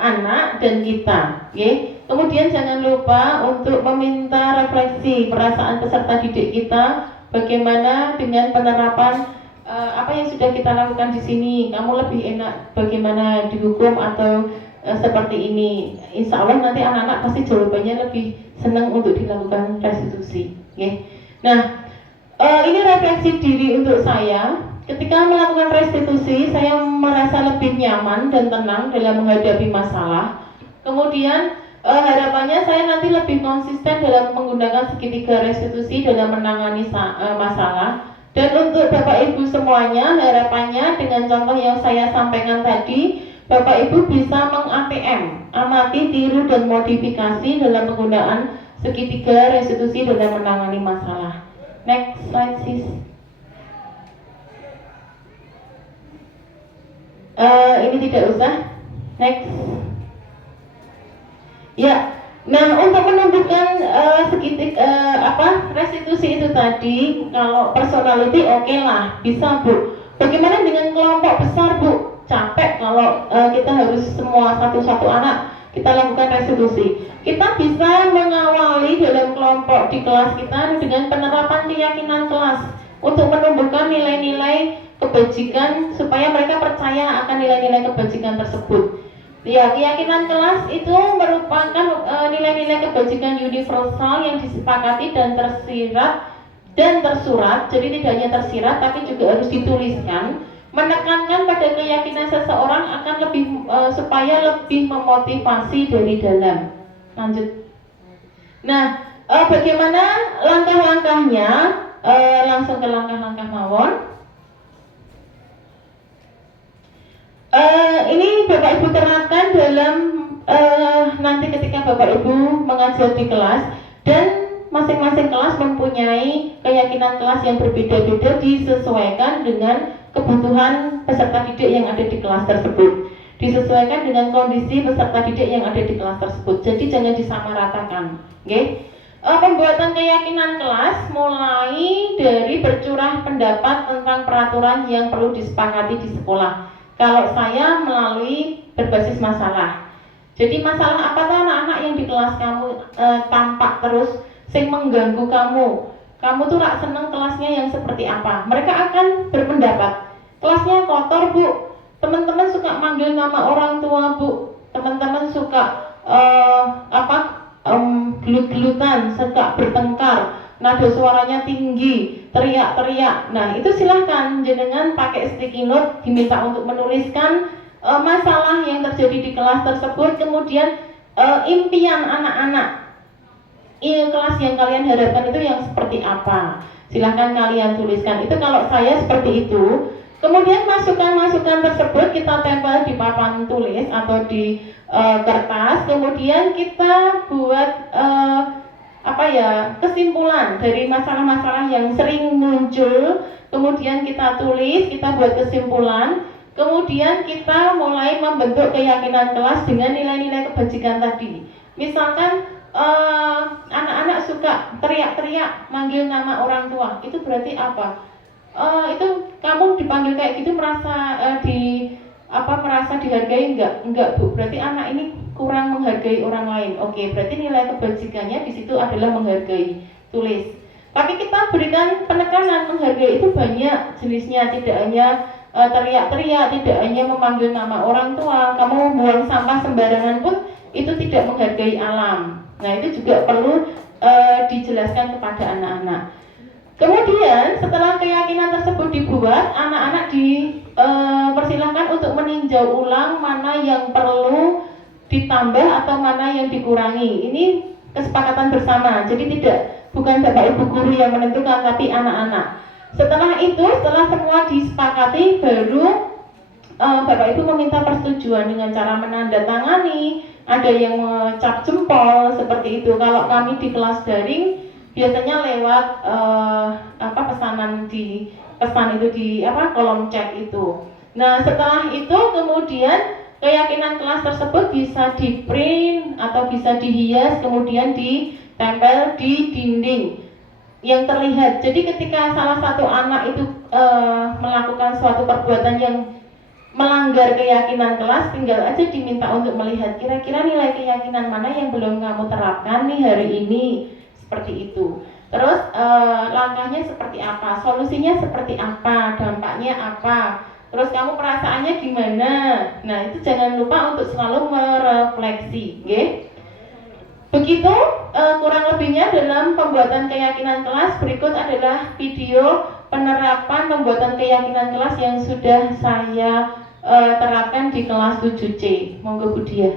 anak dan kita, okay? Kemudian jangan lupa untuk meminta refleksi perasaan peserta didik kita, bagaimana dengan penerapan apa yang sudah kita lakukan di sini. Kamu lebih enak bagaimana dihukum atau seperti ini. Insya Allah nanti anak-anak pasti jawabannya lebih senang untuk dilakukan restitusi, okay? Nah, ini refleksi diri untuk saya. Ketika melakukan restitusi, saya merasa lebih nyaman dan tenang dalam menghadapi masalah. Kemudian harapannya saya nanti lebih konsisten dalam menggunakan segitiga restitusi dalam menangani masalah. Dan untuk Bapak Ibu semuanya, harapannya dengan contoh yang saya sampaikan tadi, Bapak Ibu bisa meng-ATM, amati, tiru, dan modifikasi dalam penggunaan segitiga restitusi dalam menangani masalah. Next slide, sis. Ini tidak usah. Next. Ya. Nah, untuk menumbuhkan restitusi itu tadi, kalau personality oke lah, bisa Bu. Bagaimana dengan kelompok besar Bu? Capek kalau kita harus semua satu-satu anak kita lakukan restitusi. Kita bisa mengawali dalam kelompok di kelas kita dengan penerapan keyakinan kelas untuk menumbuhkan nilai-nilai kebajikan supaya mereka percaya akan nilai-nilai kebajikan tersebut. Ya, keyakinan kelas itu merupakan nilai-nilai kebajikan universal yang disepakati dan tersirat dan tersurat. Jadi tidak hanya tersirat tapi juga harus dituliskan, menekankan pada keyakinan seseorang akan lebih supaya lebih memotivasi dari dalam. Lanjut. Nah, bagaimana langkah-langkahnya? Langsung ke langkah-langkah mawon. Ini Bapak Ibu terapkan dalam nanti ketika Bapak Ibu mengajar di kelas, dan masing-masing kelas mempunyai keyakinan kelas yang berbeda-beda disesuaikan dengan kebutuhan peserta didik yang ada di kelas tersebut, disesuaikan dengan kondisi peserta didik yang ada di kelas tersebut. Jadi jangan disamaratakan, okay? Pembuatan keyakinan kelas mulai dari bercurah pendapat tentang peraturan yang perlu disepakati di sekolah. Kalau saya melalui berbasis masalah. Jadi masalah apa tuh anak-anak yang di kelas kamu tampak terus sing mengganggu kamu. Kamu tuh gak seneng kelasnya yang seperti apa. Mereka akan berpendapat, kelasnya kotor Bu, teman-teman suka manggil nama orang tua Bu, teman-teman suka gelut-gelutan, suka bertengkar, nada suaranya tinggi, teriak-teriak. Nah, itu silahkan jenengan pakai sticky note, diminta untuk menuliskan masalah yang terjadi di kelas tersebut, kemudian impian anak-anak kelas yang kalian harapkan itu yang seperti apa. Silahkan kalian tuliskan. Itu kalau saya seperti itu. Kemudian masukan-masukan tersebut kita tempel di papan tulis atau di kertas. Kemudian kita buat kesimpulan dari masalah-masalah yang sering muncul. Kemudian kita tulis, kita buat kesimpulan. Kemudian kita mulai membentuk keyakinan kelas dengan nilai-nilai kebajikan tadi. Misalkan anak-anak suka teriak-teriak manggil nama orang tua, itu berarti apa? Itu kamu dipanggil kayak gitu merasa merasa dihargai enggak Bu, berarti anak ini kurang menghargai orang lain. Oke, berarti nilai kebajikannya di situ adalah menghargai. Tulis. Tapi kita berikan penekanan, menghargai itu banyak jenisnya, tidak hanya teriak-teriak, tidak hanya memanggil nama orang tua. Kamu buang sampah sembarangan pun itu tidak menghargai alam. Nah, itu juga perlu dijelaskan kepada anak-anak. Kemudian setelah keyakinan tersebut dibuat, anak-anak dipersilahkan untuk meninjau ulang mana yang perlu ditambah atau mana yang dikurangi. Ini kesepakatan bersama, jadi bukan Bapak Ibu guru yang menentukan, tapi anak-anak. Setelah itu, setelah semua disepakati, baru Bapak Ibu meminta persetujuan dengan cara menandatangani, ada yang cap jempol seperti itu. Kalau kami di kelas daring biasanya lewat pesan itu di kolom chat itu. Nah, setelah itu kemudian keyakinan kelas tersebut bisa di-print atau bisa dihias, kemudian ditempel di dinding yang terlihat. Jadi ketika salah satu anak itu melakukan suatu perbuatan yang melanggar keyakinan kelas, tinggal aja diminta untuk melihat kira-kira nilai keyakinan mana yang belum kamu terapkan nih hari ini, seperti itu. Terus langkahnya seperti apa, solusinya seperti apa, dampaknya apa, terus kamu perasaannya gimana. Nah, itu jangan lupa untuk selalu merefleksi, okay? Begitu kurang lebihnya dalam pembuatan keyakinan kelas. Berikut adalah video penerapan pembuatan keyakinan kelas yang sudah saya terapkan di kelas 7C. Monggo Bu Dia.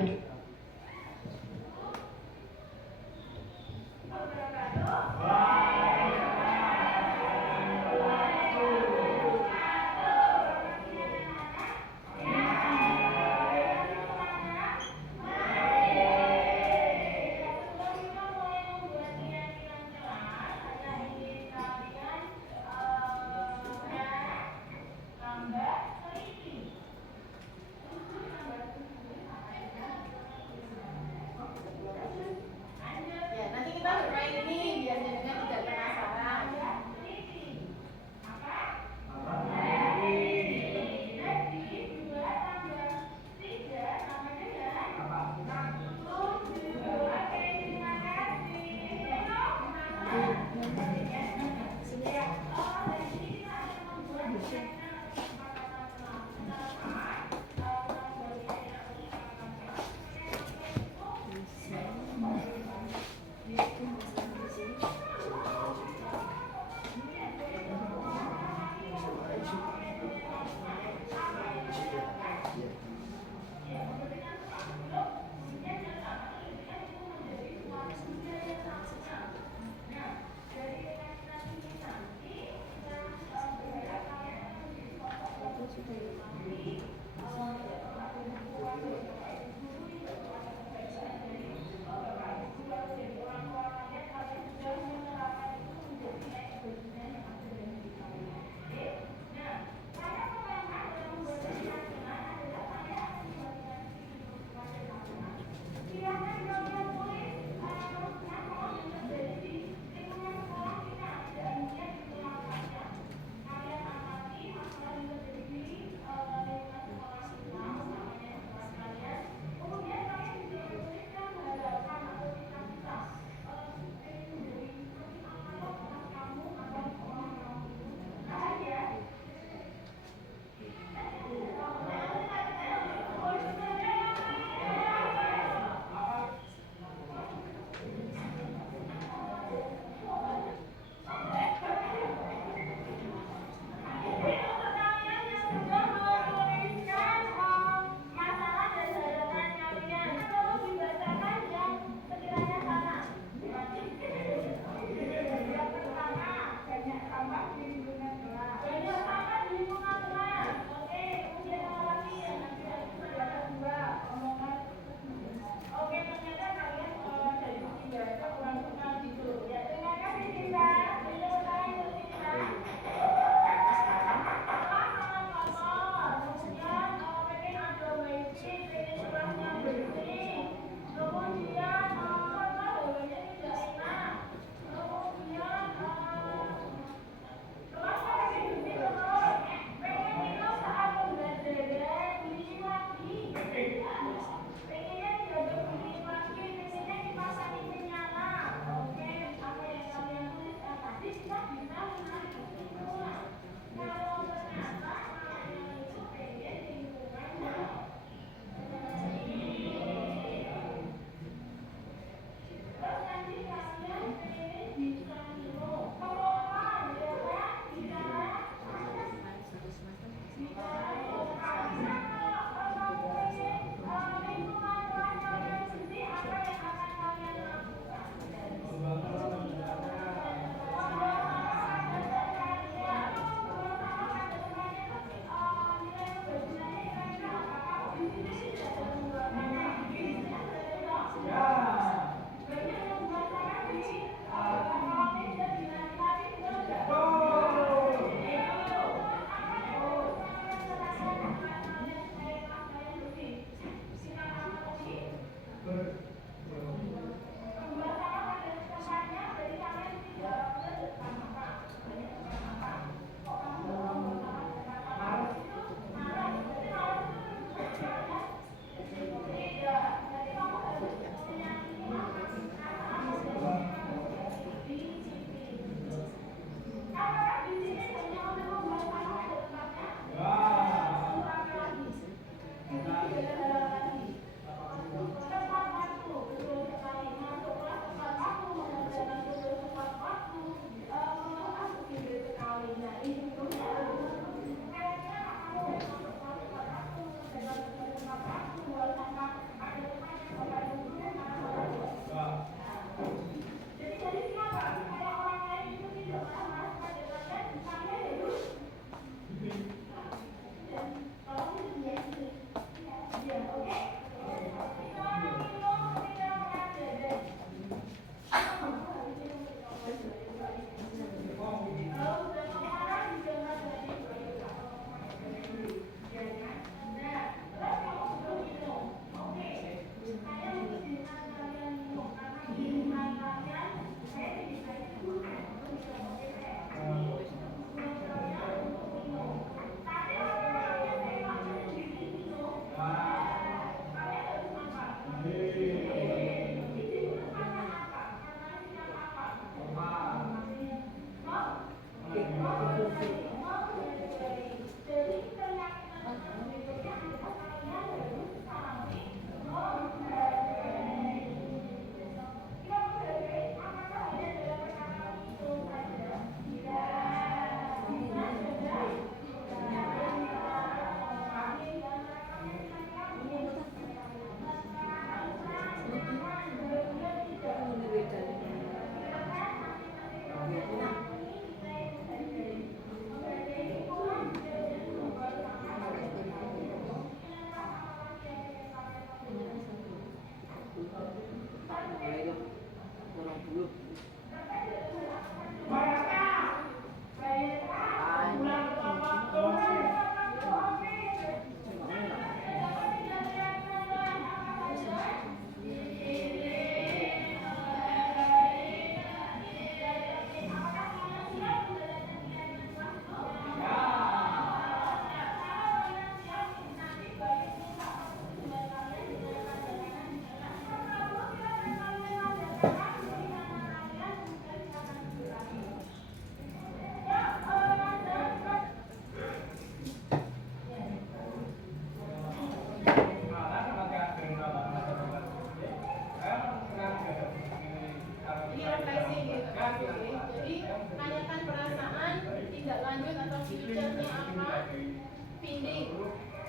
dinding.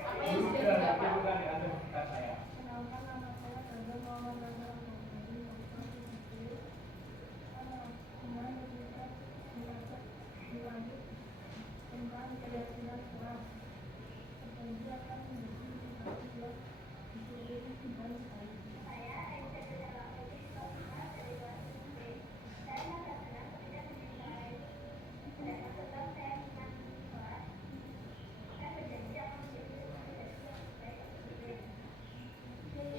Apa yang sudah didapat?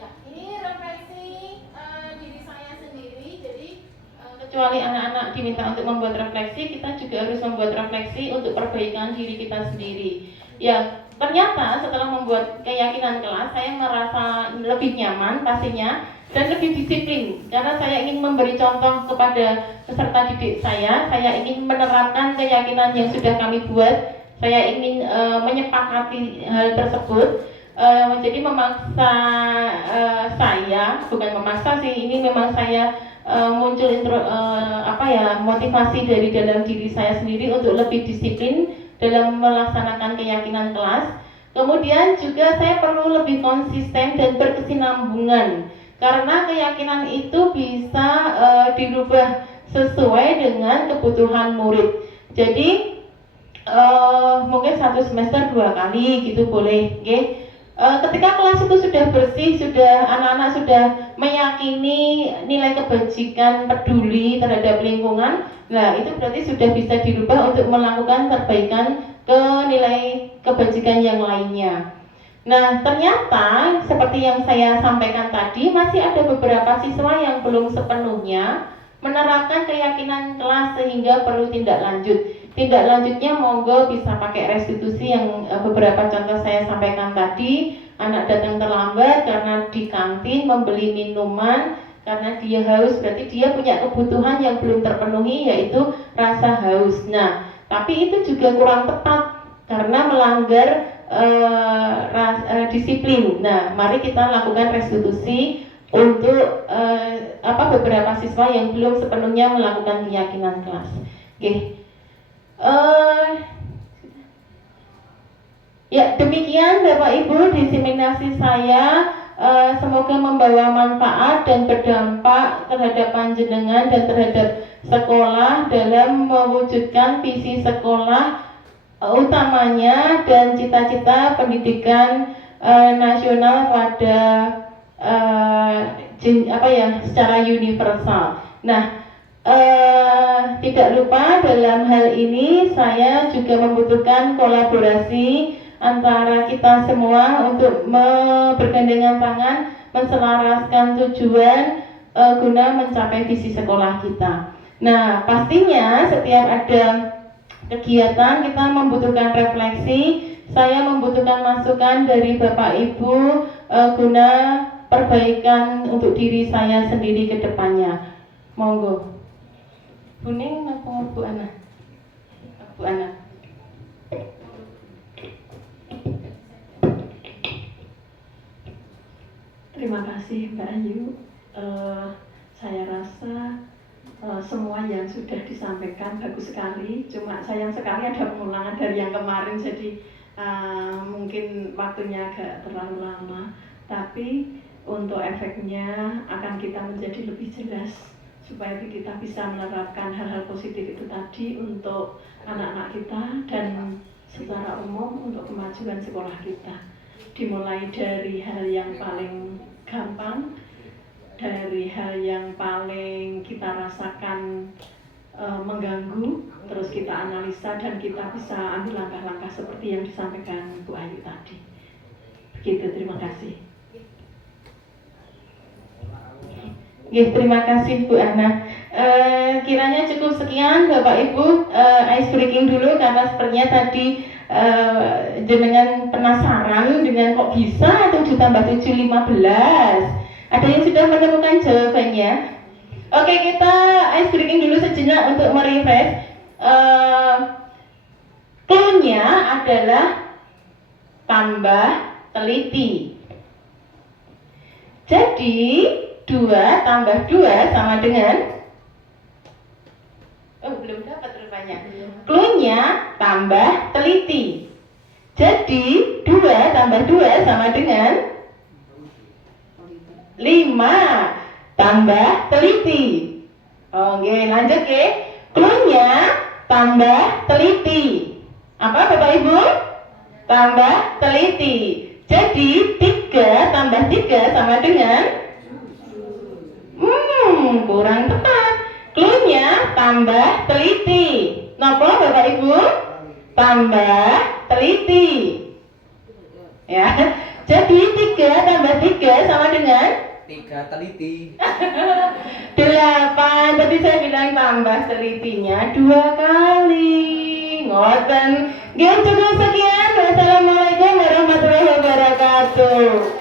Ya, ini refleksi diri saya sendiri. Jadi Kecuali anak-anak diminta untuk membuat refleksi, kita juga harus membuat refleksi untuk perbaikan diri kita sendiri. Ya, ternyata setelah membuat keyakinan kelas, saya merasa lebih nyaman pastinya dan lebih disiplin karena saya ingin memberi contoh kepada peserta didik saya ingin menerapkan keyakinan yang sudah kami buat, saya ingin menyepakati hal tersebut. Jadi memaksa saya, bukan memaksa sih, ini memang saya muncul motivasi dari dalam diri saya sendiri untuk lebih disiplin dalam melaksanakan keyakinan kelas. Kemudian juga saya perlu lebih konsisten dan berkesinambungan karena keyakinan itu bisa dirubah sesuai dengan kebutuhan murid. Jadi mungkin satu semester 2 kali gitu boleh, okay? Ketika kelas itu sudah bersih, anak-anak sudah meyakini nilai kebajikan, peduli terhadap lingkungan, nah itu berarti sudah bisa dirubah untuk melakukan perbaikan ke nilai kebajikan yang lainnya. Nah, ternyata seperti yang saya sampaikan tadi, masih ada beberapa siswa yang belum sepenuhnya menerapkan keyakinan kelas sehingga perlu tindak lanjut. Tindak lanjutnya monggo bisa pakai restitusi yang beberapa contoh saya sampaikan tadi. Anak datang terlambat karena di kantin membeli minuman karena dia haus, berarti dia punya kebutuhan yang belum terpenuhi yaitu rasa haus. Nah, tapi itu juga kurang tepat karena melanggar disiplin. Nah, mari kita lakukan restitusi untuk beberapa siswa yang belum sepenuhnya melakukan keyakinan kelas. Oke. Ya, demikian Bapak Ibu diseminasi saya, semoga membawa manfaat dan berdampak terhadap panjenengan dan terhadap sekolah dalam mewujudkan visi sekolah utamanya dan cita-cita pendidikan nasional pada secara universal. Nah, tidak lupa dalam hal ini saya juga membutuhkan kolaborasi antara kita semua untuk bergandengan tangan menselaraskan tujuan guna mencapai visi sekolah kita. Nah, pastinya setiap ada kegiatan kita membutuhkan refleksi. Saya membutuhkan masukan dari Bapak Ibu guna perbaikan untuk diri saya sendiri ke depannya. Monggo. Kuning apa Bu Ana? Bu Ana. Terima kasih Mbak Ayu. Saya rasa semua yang sudah disampaikan bagus sekali. Cuma sayang sekali ada pengulangan dari yang kemarin, jadi mungkin waktunya agak terlalu lama. Tapi untuk efeknya akan kita menjadi lebih jelas, supaya kita bisa menerapkan hal-hal positif itu tadi untuk anak-anak kita dan secara umum untuk kemajuan sekolah kita. Dimulai dari hal yang paling gampang, dari hal yang paling kita rasakan mengganggu, terus kita analisa dan kita bisa ambil langkah-langkah seperti yang disampaikan Bu Ayu tadi. Begitu, terima kasih. Ya, terima kasih Bu Ana. Kiranya cukup sekian Bapak Ibu, ice breaking dulu karena sepertinya tadi jenengan penasaran dengan kok bisa 7 tambah 7 15. Ada yang sudah menemukan jawabannya? Oke, kita ice breaking dulu sejenak untuk merefresh. Clue-nya adalah tambah teliti. Jadi 2 tambah 2 sama dengan, belum dapat rupanya. Clue-nya tambah teliti. Jadi 2 tambah 2 sama dengan 5 tambah teliti. Oke, lanjut ke. Cluenya tambah teliti. Apa Bapak Ibu? Tambah teliti. Jadi 3 tambah 3 sama dengan kurang tepat. Cluenya tambah teliti. Napa Bapak Ibu? Tambah teliti. Ya. Jadi 3 tambah 3 sama dengan 3 teliti. 8. Tadi saya bilang tambah telitinya 2 kali. Ngoten. Nggih, cukup sekian. Wassalamualaikum warahmatullahi wabarakatuh.